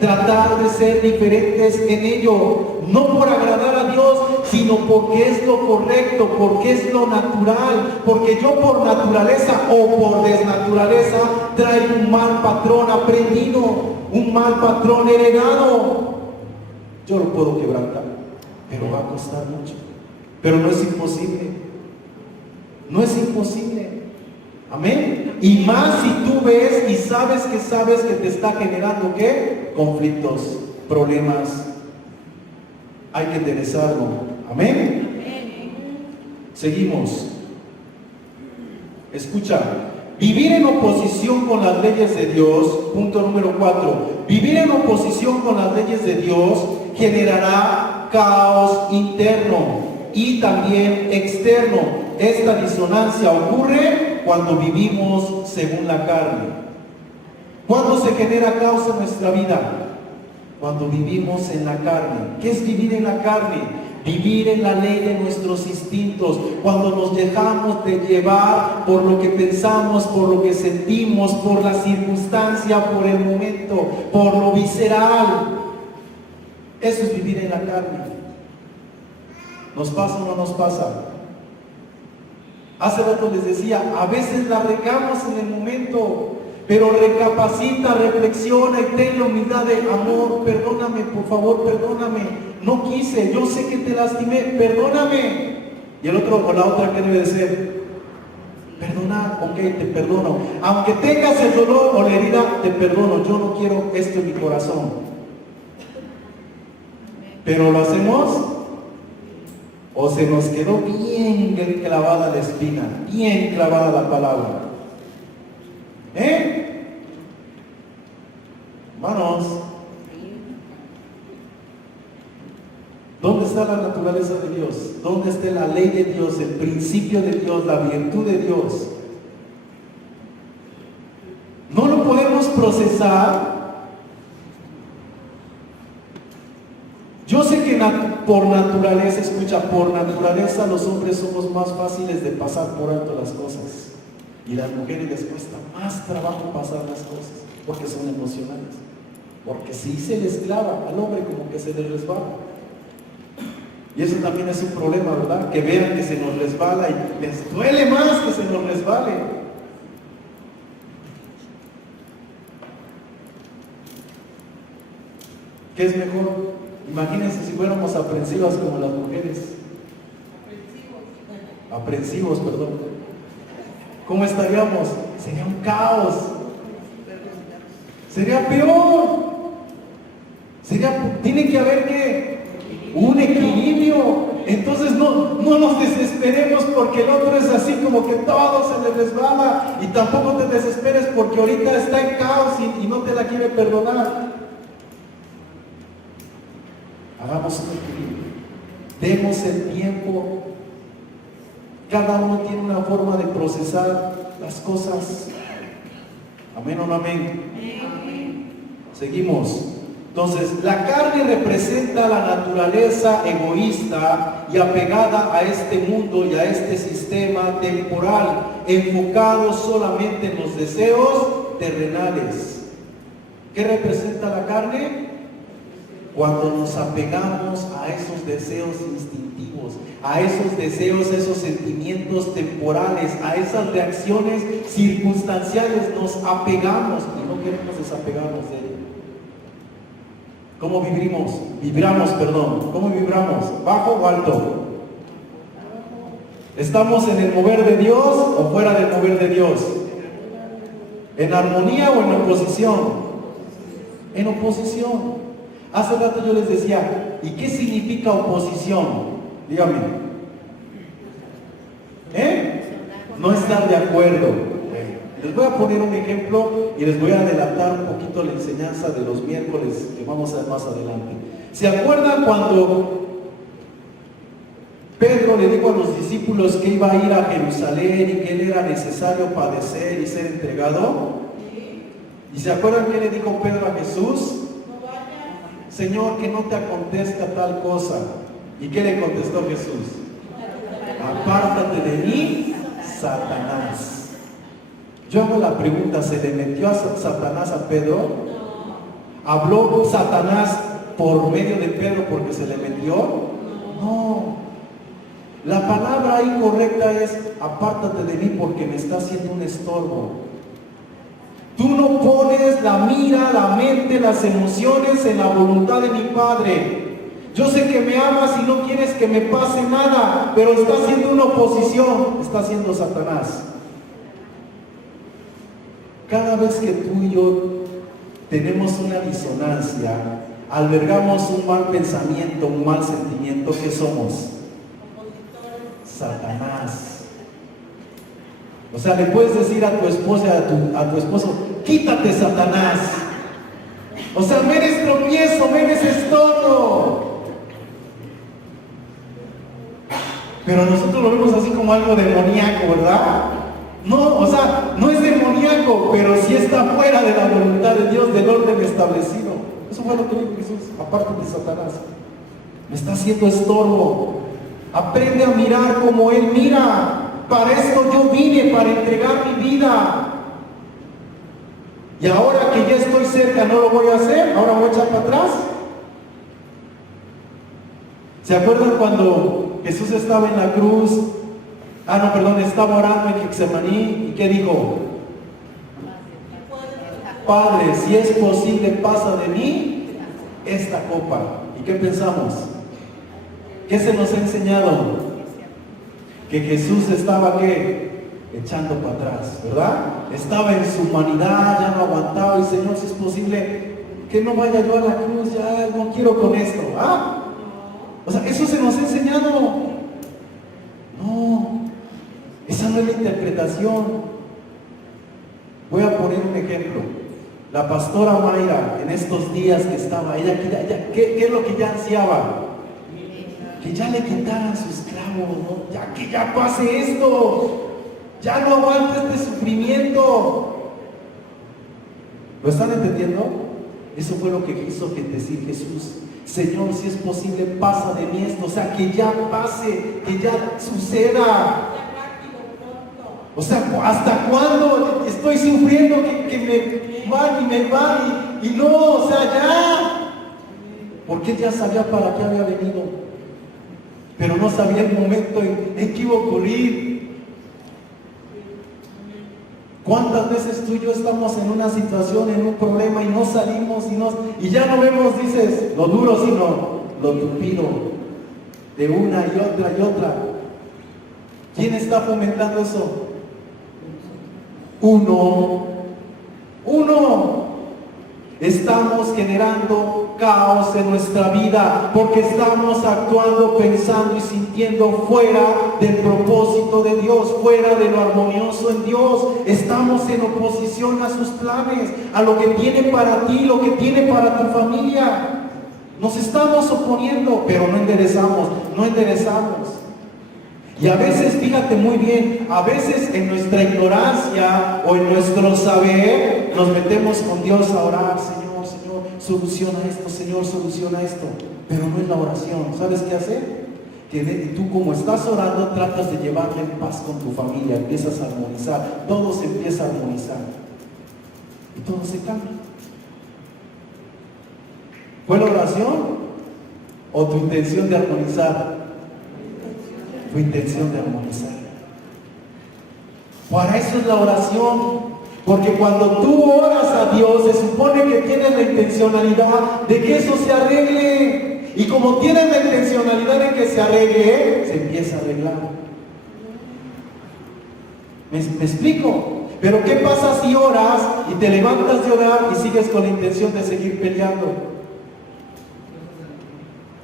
tratar de ser diferentes en ello, no por agradar a Dios, sino porque es lo correcto, porque es lo natural, porque yo por naturaleza o por desnaturaleza traigo un mal patrón aprendido, un mal patrón heredado. Yo lo puedo quebrantar, pero va a costar mucho, pero no es imposible, no es imposible. Amén. Y más si tú ves y sabes que te está generando ¿qué? Conflictos, problemas. Hay que enderezarlo. Amén. Seguimos. Escucha. Vivir en oposición con las leyes de Dios. Punto número 4. Vivir en oposición con las leyes de Dios generará caos interno y también externo. Esta disonancia ocurre cuando vivimos según la carne. ¿Cuándo se genera caos en nuestra vida? Cuando vivimos en la carne. ¿Qué es vivir en la carne? Vivir en la ley de nuestros instintos. Cuando nos dejamos de llevar por lo que pensamos, por lo que sentimos, por la circunstancia, por el momento, por lo visceral. Eso es vivir en la carne. ¿Nos pasa o no nos pasa? Hace rato les decía, a veces la regamos en el momento, pero recapacita, reflexiona y ten la humildad de amor, perdóname, por favor, perdóname, no quise, yo sé que te lastimé, perdóname. Y el otro o la otra, ¿qué debe de ser? Perdonar, ok, te perdono. Aunque tengas el dolor o la herida, te perdono, yo no quiero esto en mi corazón. Pero lo hacemos, o se nos quedó bien clavada la espina, bien clavada la palabra. Hermanos, ¿dónde está la naturaleza de Dios? ¿Dónde está la ley de Dios, el principio de Dios, la virtud de Dios? No lo podemos procesar. Yo sé que por naturaleza, escucha, por naturaleza los hombres somos más fáciles de pasar por alto las cosas. Y a las mujeres les cuesta más trabajo pasar las cosas, porque son emocionales. Porque si se les clava al hombre, como que se les resbala. Y eso también es un problema, ¿verdad? Que vean que se nos resbala y les duele más que se nos resbale. ¿Qué es mejor? Imagínense si fuéramos aprensivas como las mujeres. Aprensivos, perdón. ¿Cómo estaríamos? Sería un caos. Sería peor. Tiene que haber ¿qué? Un equilibrio. Entonces no nos desesperemos porque el otro es así como que todo se le resbala, y tampoco te desesperes porque ahorita está en caos y no te la quiere perdonar. Hagamos un equilibrio. Demos el tiempo. Cada uno tiene una forma de procesar las cosas. Amén o no amén. Seguimos. Entonces, la carne representa la naturaleza egoísta y apegada a este mundo y a este sistema temporal, enfocado solamente en los deseos terrenales. ¿Qué representa la carne? Cuando nos apegamos a esos deseos instintivos, a esos deseos, esos sentimientos temporales, a esas reacciones circunstanciales, nos apegamos y no queremos desapegarnos de ello. ¿Cómo vibramos, perdón. ¿Cómo vibramos? ¿Bajo o alto? ¿Estamos en el mover de Dios o fuera del mover de Dios? ¿En armonía o en oposición? En oposición. Hace rato yo les decía, ¿y qué significa oposición? Dígame. No estar de acuerdo. Les voy a poner un ejemplo y les voy a adelantar un poquito la enseñanza de los miércoles que vamos a ver más adelante. ¿Se acuerdan cuando Pedro le dijo a los discípulos que iba a ir a Jerusalén y que él era necesario padecer y ser entregado? ¿Y se acuerdan qué le dijo Pedro a Jesús? Señor, que no te acontezca tal cosa. ¿Y qué le contestó Jesús? Apártate de mí, Satanás. Yo hago la pregunta, ¿se le metió a Satanás a Pedro? ¿Habló Satanás por medio de Pedro porque se le metió? No. La palabra incorrecta es, apártate de mí porque me está haciendo un estorbo. Tú no pones la mira, la mente, las emociones en la voluntad de mi Padre. Yo sé que me amas y no quieres que me pase nada, pero está haciendo una oposición, está haciendo Satanás. Cada vez que tú y yo tenemos una disonancia, albergamos un mal pensamiento, un mal sentimiento, ¿qué somos? Satanás. O sea, le puedes decir a tu esposa, a tu esposo, quítate, Satanás. O sea, me eres tropiezo, me eres estorbo. Pero nosotros lo vemos así como algo demoníaco, ¿verdad? No, o sea, no es demoníaco, pero sí está fuera de la voluntad de Dios, del orden establecido. Eso fue lo que dijo Jesús, aparte de Satanás. Me está haciendo estorbo. Aprende a mirar como Él mira. Para esto yo vine, para entregar mi vida. Y ahora que ya estoy cerca, no lo voy a hacer, ahora voy a echar para atrás. ¿Se acuerdan cuando Jesús estaba en la cruz? Estaba orando en Getsemaní, ¿y qué dijo? Padre, si es posible, pasa de mí esta copa. ¿Y qué pensamos? ¿Qué se nos ha enseñado? Que Jesús estaba, ¿qué? Echando para atrás, ¿verdad? Estaba en su humanidad, ya no aguantaba, y Señor, si es posible, que no vaya yo a la cruz, ya no quiero con esto. O sea, eso se nos ha enseñado. No, esa no es la interpretación. Voy a poner un ejemplo. La pastora Mayra, en estos días que estaba, ¿qué es lo que ya ansiaba? Que ya le quitaran su esclavo, ¿no? Ya que ya pase esto, ya no aguanta este sufrimiento. ¿Lo están entendiendo? Eso fue lo que quiso decir Jesús. Señor, si es posible, pasa de mí esto, o sea, que ya pase, que ya suceda. O sea, ¿hasta cuándo estoy sufriendo que me van y me van y no, o sea, ya? Porque ya sabía para qué había venido, pero no sabía el momento en que iba a ocurrir. ¿Cuántas veces tú y yo estamos en una situación, en un problema y no salimos y ya no vemos, dices, lo duro, sino lo tupido, de una y otra y otra? ¿Quién está fomentando eso? Uno. Estamos generando caos en nuestra vida porque estamos actuando, pensando y sintiendo fuera del propósito de Dios, fuera de lo armonioso en Dios. Estamos en oposición a sus planes, a lo que tiene para ti, lo que tiene para tu familia. Nos estamos oponiendo, pero no enderezamos. Y a veces, fíjate muy bien, a veces en nuestra ignorancia o en nuestro saber nos metemos con Dios a orar. Señor, soluciona esto, Señor, soluciona esto. Pero no es la oración. ¿Sabes qué hacer? Que tú, como estás orando, tratas de llevarle en paz con tu familia, empiezas a armonizar, todo se empieza a armonizar y todo se cambia. ¿Fue la oración o tu intención de armonizar? Tu intención de armonizar. Para eso es la oración. Porque cuando tú oras a Dios, se supone que tienes la intencionalidad de que eso se arregle. Y como tienes la intencionalidad de que se arregle, se empieza a arreglar. ¿Me explico? Pero ¿qué pasa si oras y te levantas de orar y sigues con la intención de seguir peleando?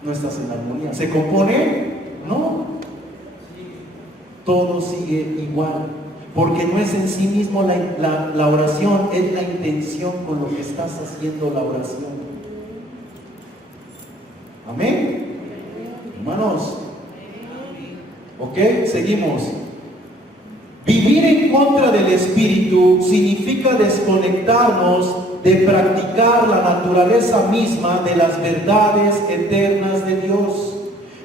No estás en armonía. ¿Se compone? No. Todo sigue igual. Porque no es en sí mismo la oración, es la intención con lo que estás haciendo la oración. Amén. Hermanos. Ok, seguimos. Vivir en contra del Espíritu significa desconectarnos de practicar la naturaleza misma de las verdades eternas de Dios.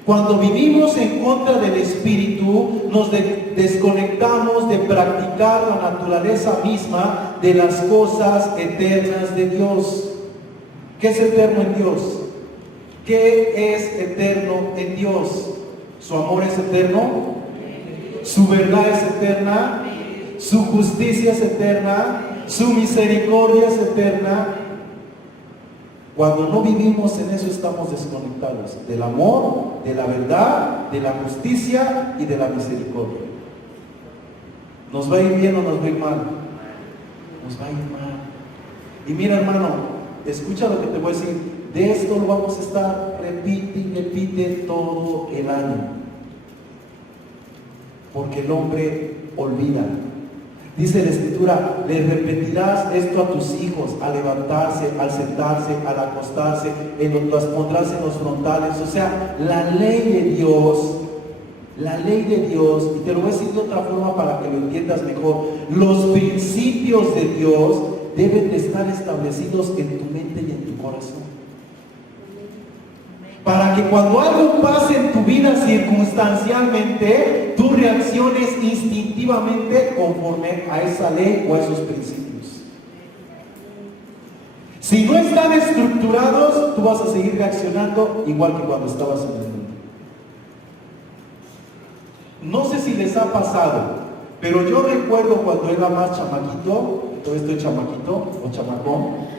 Cuando vivimos en contra del Espíritu, nos desconectamos de practicar la naturaleza misma de las cosas eternas de Dios. ¿Qué es eterno en Dios? ¿Qué es eterno en Dios? ¿Su amor es eterno? ¿Su verdad es eterna? ¿Su justicia es eterna? ¿Su misericordia es eterna? Cuando no vivimos en eso, estamos desconectados del amor, de la verdad, de la justicia y de la misericordia. ¿Nos va a ir bien o nos va a ir mal? Nos va a ir mal. Y mira, hermano, escucha lo que te voy a decir. De esto lo vamos a estar, repite y repite todo el año. Porque el hombre olvida. Dice la Escritura, le repetirás esto a tus hijos, al levantarse, al sentarse, al acostarse, las pondrás en los frontales. O sea, la ley de Dios, y te lo voy a decir de otra forma para que lo entiendas mejor, los principios de Dios deben de estar establecidos en tu mente y en tu corazón. Para que cuando algo pase en tu vida circunstancialmente, tú reacciones instintivamente conforme a esa ley o a esos principios. Si no están estructurados, tú vas a seguir reaccionando igual que cuando estabas en el mundo. No sé si les ha pasado, pero yo recuerdo cuando era más chamaquito, todavía estoy chamaquito o chamacón,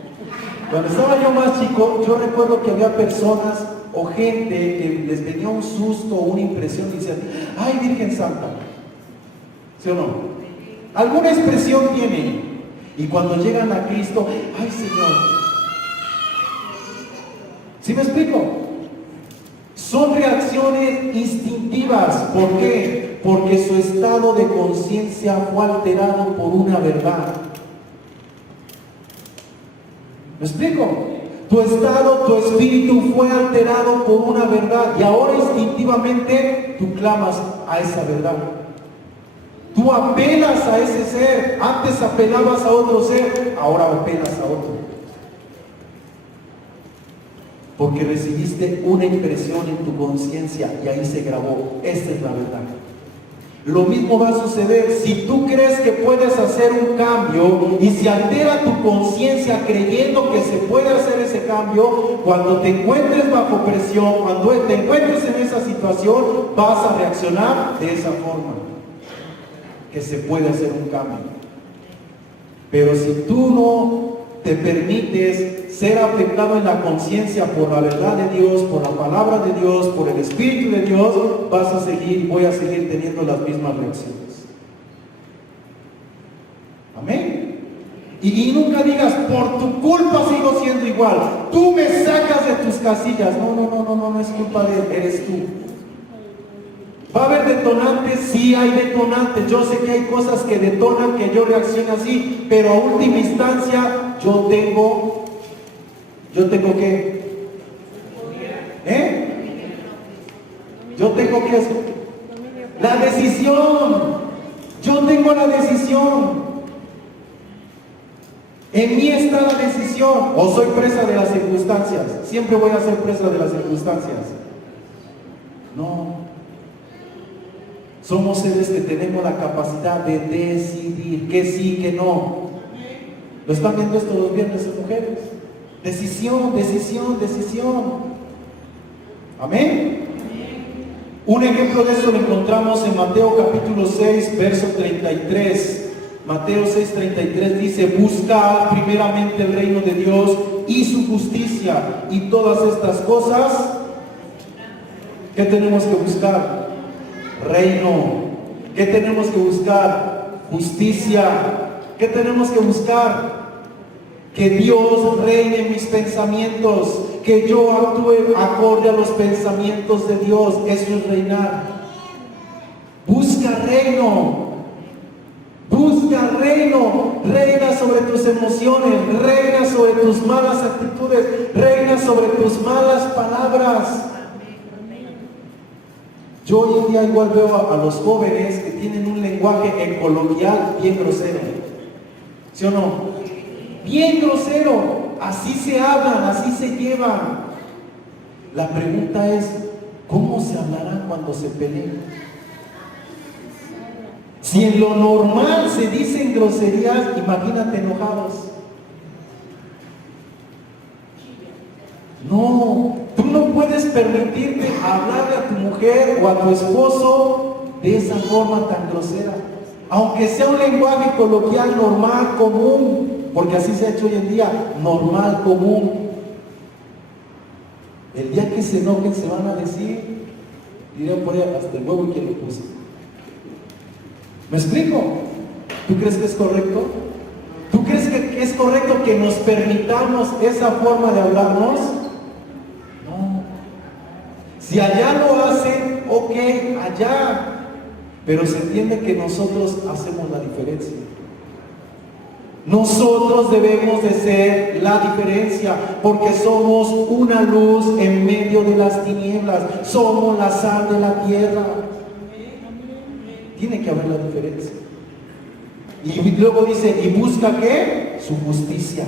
cuando estaba yo más chico, yo recuerdo que había personas o gente que les venía un susto o una impresión y decían, ¡ay, Virgen Santa! ¿Sí o no? Alguna expresión tienen. Y cuando llegan a Cristo, ¡ay, Señor! ¿Sí me explico? Son reacciones instintivas. ¿Por qué? Porque su estado de conciencia fue alterado por una verdad. ¿Me explico? Tu estado, tu espíritu fue alterado por una verdad y ahora instintivamente tú clamas a esa verdad. Tú apelas a ese ser. Antes apelabas a otro ser, ahora apelas a otro. Porque recibiste una impresión en tu conciencia y ahí se grabó. Esta es la verdad. Lo mismo va a suceder si tú crees que puedes hacer un cambio y se altera tu conciencia creyendo que se puede hacer ese cambio. Cuando te encuentres bajo presión, cuando te encuentres en esa situación, vas a reaccionar de esa forma, que se puede hacer un cambio. Pero si tú no te permites ser afectado en la conciencia por la verdad de Dios, por la palabra de Dios, por el Espíritu de Dios, voy a seguir teniendo las mismas reacciones. Amén. Y nunca digas, por tu culpa sigo siendo igual. Tú me sacas de tus casillas. No es culpa de él, eres tú. ¿Va a haber detonantes? Sí hay detonantes. Yo sé que hay cosas que detonan que yo reaccione así, pero a última instancia yo tengo que yo tengo que la decisión. Yo tengo la decisión. En mí está la decisión. O soy presa de las circunstancias. Siempre voy a ser presa de las circunstancias. No. Somos seres que tenemos la capacidad de decidir que sí, que no. ¿Lo están viendo esto los viernes, mujeres? Decisión. Amén. Un ejemplo de eso lo encontramos en Mateo capítulo 6, verso 33. Mateo 6:33 dice, buscad primeramente el reino de Dios y su justicia, y todas estas cosas, ¿qué tenemos que buscar? Reino. ¿Qué tenemos que buscar? Justicia. ¿Qué tenemos que buscar? Que Dios reine en mis pensamientos, que yo actúe acorde a los pensamientos de Dios. Eso es reinar. Busca reino. Busca reino. Reina sobre tus emociones, reina sobre tus malas actitudes, reina sobre tus malas palabras. Yo hoy en día igual veo a los jóvenes que tienen un lenguaje coloquial bien grosero. ¿Sí o no? Bien grosero. Así se hablan, así se llevan. La pregunta es, ¿cómo se hablarán cuando se peleen? Si en lo normal se dicen groserías, imagínate enojados. No, tú no puedes permitirte hablarle a tu mujer o a tu esposo de esa forma tan grosera. Aunque sea un lenguaje coloquial normal, común, porque así se ha hecho hoy en día, normal, común. El día que se enojen se van a decir, diré por ahí, hasta el huevo y quien lo puso. ¿Me explico? ¿Tú crees que es correcto? ¿Tú crees que es correcto que nos permitamos esa forma de hablarnos? No. Si allá lo hacen, ok, allá. Pero se entiende que nosotros hacemos la diferencia. Nosotros debemos de ser la diferencia, porque somos una luz en medio de las tinieblas. Somos la sal de la tierra. Tiene que haber la diferencia. Y luego dice, ¿y busca qué? Su justicia.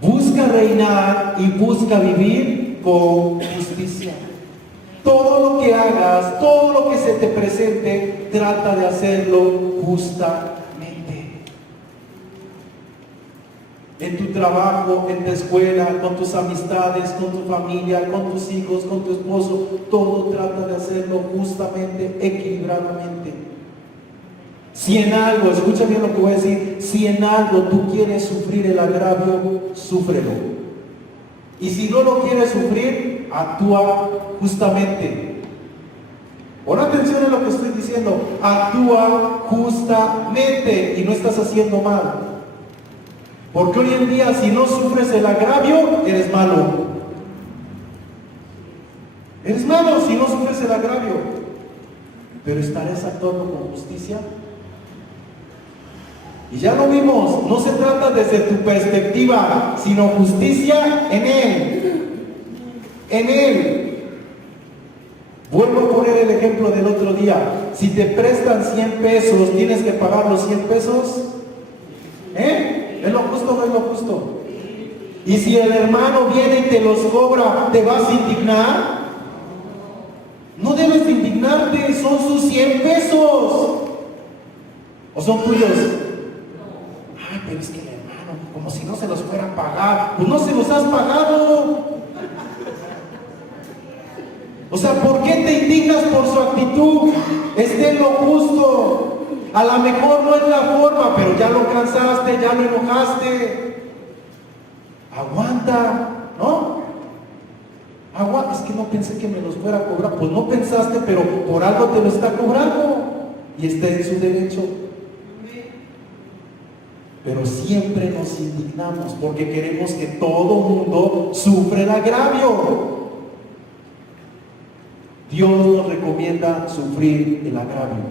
Busca reinar y busca vivir con justicia. Todo lo que hagas, todo lo que se te presente, trata de hacerlo justamente. En tu trabajo, en tu escuela, con tus amistades, con tu familia, con tus hijos, con tu esposo, todo trata de hacerlo justamente, equilibradamente. Si en algo, escucha bien lo que voy a decir, si en algo tú quieres sufrir el agravio, súfrelo. Y si no lo quieres sufrir, actúa justamente. Pon atención en lo que estoy diciendo. Actúa justamente y no estás haciendo mal. Porque hoy en día, si no sufres el agravio, eres malo. Eres malo si no sufres el agravio. Pero ¿estarás actuando con justicia? Y ya lo vimos, no se trata desde tu perspectiva, sino justicia en Él. En Él. Vuelvo a poner el ejemplo del otro día. Si te prestan 100 pesos, ¿tienes que pagar los 100 pesos? ¿Es lo justo o no es lo justo? Y si el hermano viene y te los cobra, ¿te vas a indignar? No debes de indignarte, son sus 100 pesos. ¿O son tuyos? Ay, pero es que el hermano, como si no se los fuera a pagar. Pues no se los has pagado. O sea, ¿por qué te indignas por su actitud? Esté en lo justo. A lo mejor no es la forma, pero ya lo cansaste, ya lo enojaste. Aguanta, ¿no? Aguanta, es que no pensé que me los fuera a cobrar. Pues no pensaste, pero por algo te lo está cobrando. Y está en su derecho. Pero siempre nos indignamos porque queremos que todo mundo sufra el agravio. Dios nos recomienda sufrir el agravio,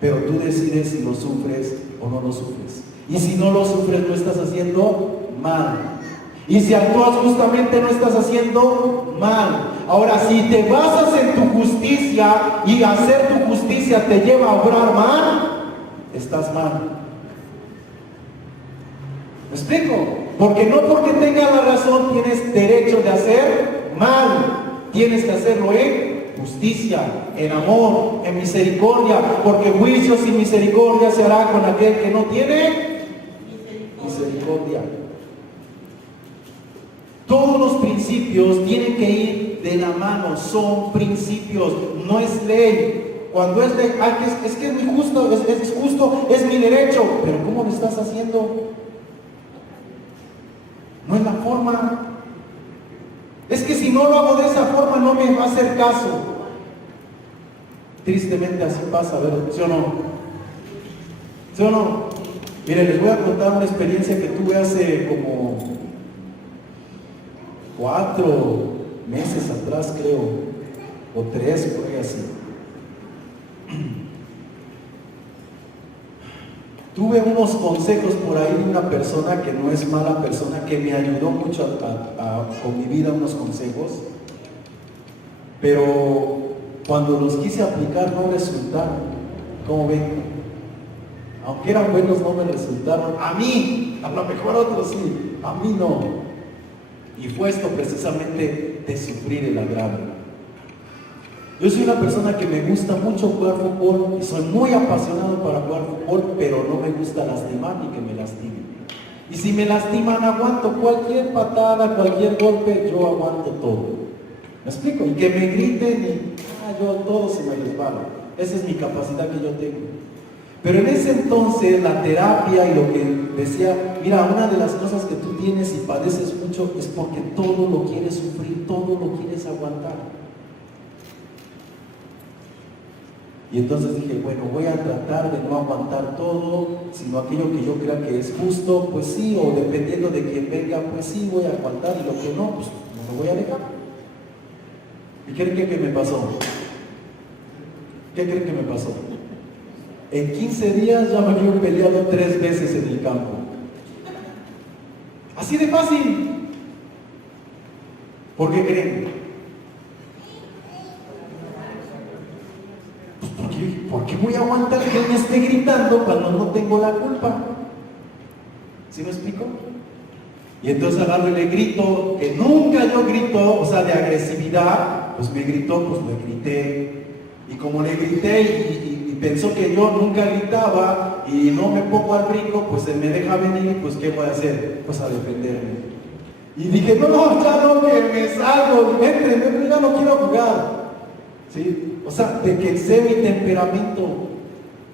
pero tú decides si lo sufres o no lo sufres. Y si no lo sufres, lo estás haciendo mal. Y si actúas justamente, lo estás haciendo mal. Ahora, si te basas en tu justicia y hacer tu justicia te lleva a obrar mal, estás mal. ¿Me explico? Porque no porque tengas la razón tienes derecho de hacer mal. Tienes que hacerlo en justicia, en amor, en misericordia, porque juicios y misericordia se hará con aquel que no tiene misericordia. Todos los principios tienen que ir de la mano, son principios, no es ley. cuando es de, ay, es que es muy justo, es justo, es mi derecho, pero ¿cómo lo estás haciendo? No es la forma. Es que si no lo hago de esa forma no me va a hacer caso. Tristemente así pasa, ¿verdad? ¿Sí o no? ¿Sí o no? Miren, les voy a contar una experiencia que tuve hace como 4 meses atrás, creo, o 3, por ahí así. Tuve unos consejos por ahí de una persona que no es mala persona, que me ayudó mucho con mi vida, unos consejos, pero cuando los quise aplicar no resultaron. ¿Cómo ven? Aunque eran buenos, no me resultaron. A mí, a lo mejor a otros sí, a mí no. Y fue esto precisamente de sufrir el agravio. Yo soy una persona que me gusta mucho jugar fútbol y soy muy apasionado para jugar fútbol, pero no me gusta lastimar ni que me lastimen. Y si me lastiman, aguanto cualquier patada, cualquier golpe, yo aguanto todo. ¿Me explico? Y que me griten y yo todo se me resbala. Esa es mi capacidad que yo tengo. Pero en ese entonces la terapia y lo que decía, mira, una de las cosas que tú tienes y padeces mucho es porque todo lo quieres sufrir, todo lo quieres aguantar. Y entonces dije, bueno, voy a tratar de no aguantar todo, sino aquello que yo crea que es justo, pues sí, o dependiendo de quién venga, pues sí, voy a aguantar, y lo que no, pues no me voy a dejar. ¿Y qué creen que me pasó? ¿Qué creen que me pasó? En 15 días ya me había peleado 3 veces en el campo. Así de fácil. ¿Por qué creen? ¿Por qué voy a aguantar que él me esté gritando cuando no tengo la culpa? ¿Sí me explico? Y entonces agarro y le grito, que nunca yo grito, o sea, de agresividad, pues me gritó, pues le grité. Y como le grité y pensó que yo nunca gritaba y no me pongo al brinco, pues él me deja venir, pues ¿qué voy a hacer? Pues a defenderme. Y dije, no, ya no, que me salgo, vente, ya no quiero jugar. ¿Sí? O sea, de que sé mi temperamento.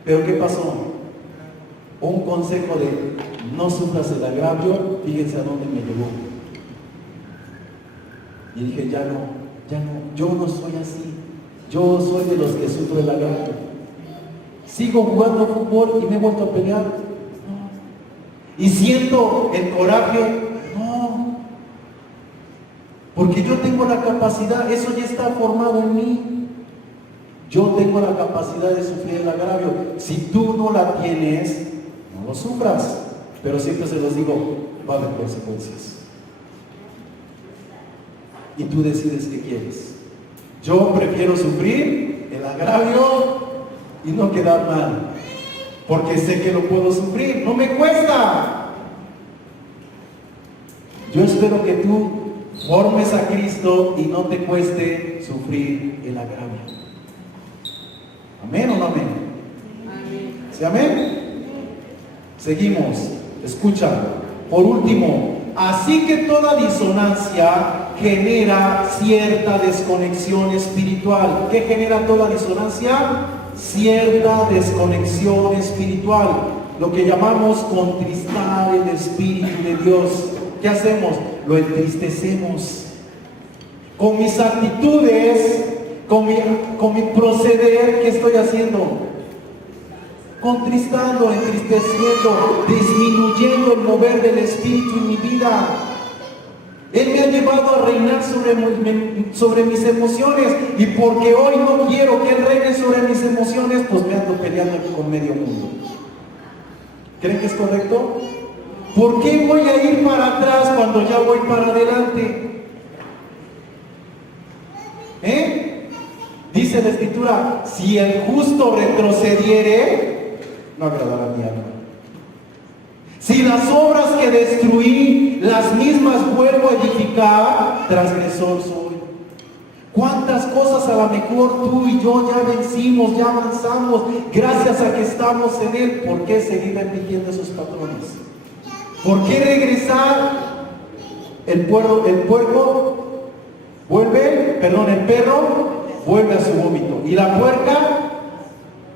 Pero ¿qué pasó? Un consejo de no sufras el agravio, fíjense a dónde me llevó. Y dije, ya no, yo no soy así. Yo soy de los que sufro el agravio. Sigo jugando fútbol y me he vuelto a pelear. No. Y siento el coraje. No. Porque yo tengo la capacidad, eso ya está formado en mí. Yo tengo la capacidad de sufrir el agravio. Si tú no la tienes, no lo sufras. Pero siempre se los digo, va a haber consecuencias. Y tú decides qué quieres. Yo prefiero sufrir el agravio y no quedar mal. Porque sé que lo puedo sufrir, no me cuesta. Yo espero que tú formes a Cristo y no te cueste sufrir el agravio. ¿Amén o no amén? ¿Sí, amén? Seguimos, escucha. Por último, así que toda disonancia genera cierta desconexión espiritual. ¿Qué genera toda disonancia? Cierta desconexión espiritual. Lo que llamamos contristar el Espíritu de Dios. ¿Qué hacemos? Lo entristecemos. Con mis actitudes, con mi proceder, ¿qué estoy haciendo? Contristando, entristeciendo, disminuyendo el mover del Espíritu en mi vida. Él me ha llevado a reinar sobre mis emociones, y porque hoy no quiero que Él reine sobre mis emociones, pues me ando peleando con medio mundo. ¿Creen que es correcto? ¿Por qué voy a ir para atrás cuando ya voy para adelante? Dice la Escritura, si el justo retrocediere, no agradará a mi alma. Si las obras que destruí, las mismas vuelvo a edificar, transgresor soy. ¿Cuántas cosas a lo mejor tú y yo ya vencimos, ya avanzamos, gracias a que estamos en Él? ¿Por qué seguir repitiendo esos patrones? ¿Por qué regresar? El perro vuelve a su vómito. Y la puerca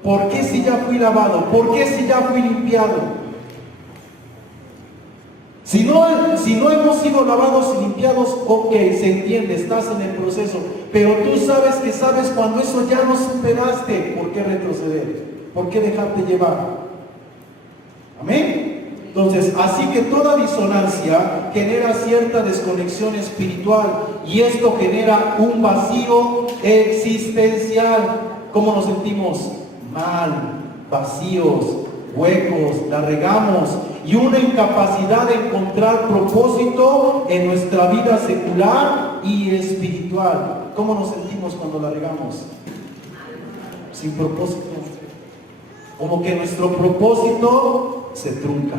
¿Por qué si ya fui lavado? ¿Por qué si ya fui limpiado? Si no hemos sido lavados y limpiados, ok, se entiende, estás en el proceso, pero tú sabes que sabes cuando eso ya no superaste, ¿por qué retroceder? ¿Por qué dejarte llevar? ¿Amén? Entonces, así que toda disonancia genera cierta desconexión espiritual y esto genera un vacío existencial. ¿Cómo nos sentimos? Mal, vacíos, huecos, la regamos y una incapacidad de encontrar propósito en nuestra vida secular y espiritual. ¿Cómo nos sentimos cuando la regamos? Sin propósito. Como que nuestro propósito se trunca.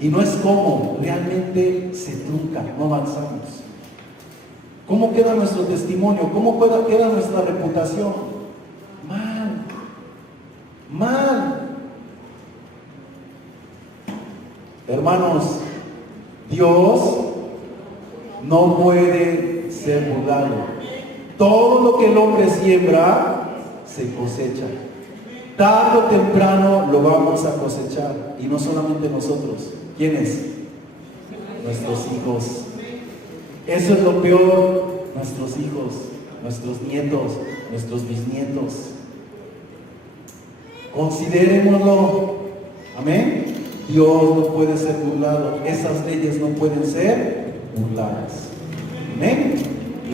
Y no es como, realmente se trunca, no avanzamos. ¿Cómo queda nuestro testimonio? ¿Cómo queda nuestra reputación? Mal. Mal. Hermanos, Dios no puede ser burlado. Todo lo que el hombre siembra, se cosecha. Tarde o temprano lo vamos a cosechar. Y no solamente nosotros. ¿Quiénes? Nuestros hijos. Eso es lo peor. Nuestros hijos, nuestros nietos, nuestros bisnietos. Considerémoslo. Amén. Dios no puede ser burlado. Esas leyes no pueden ser burladas.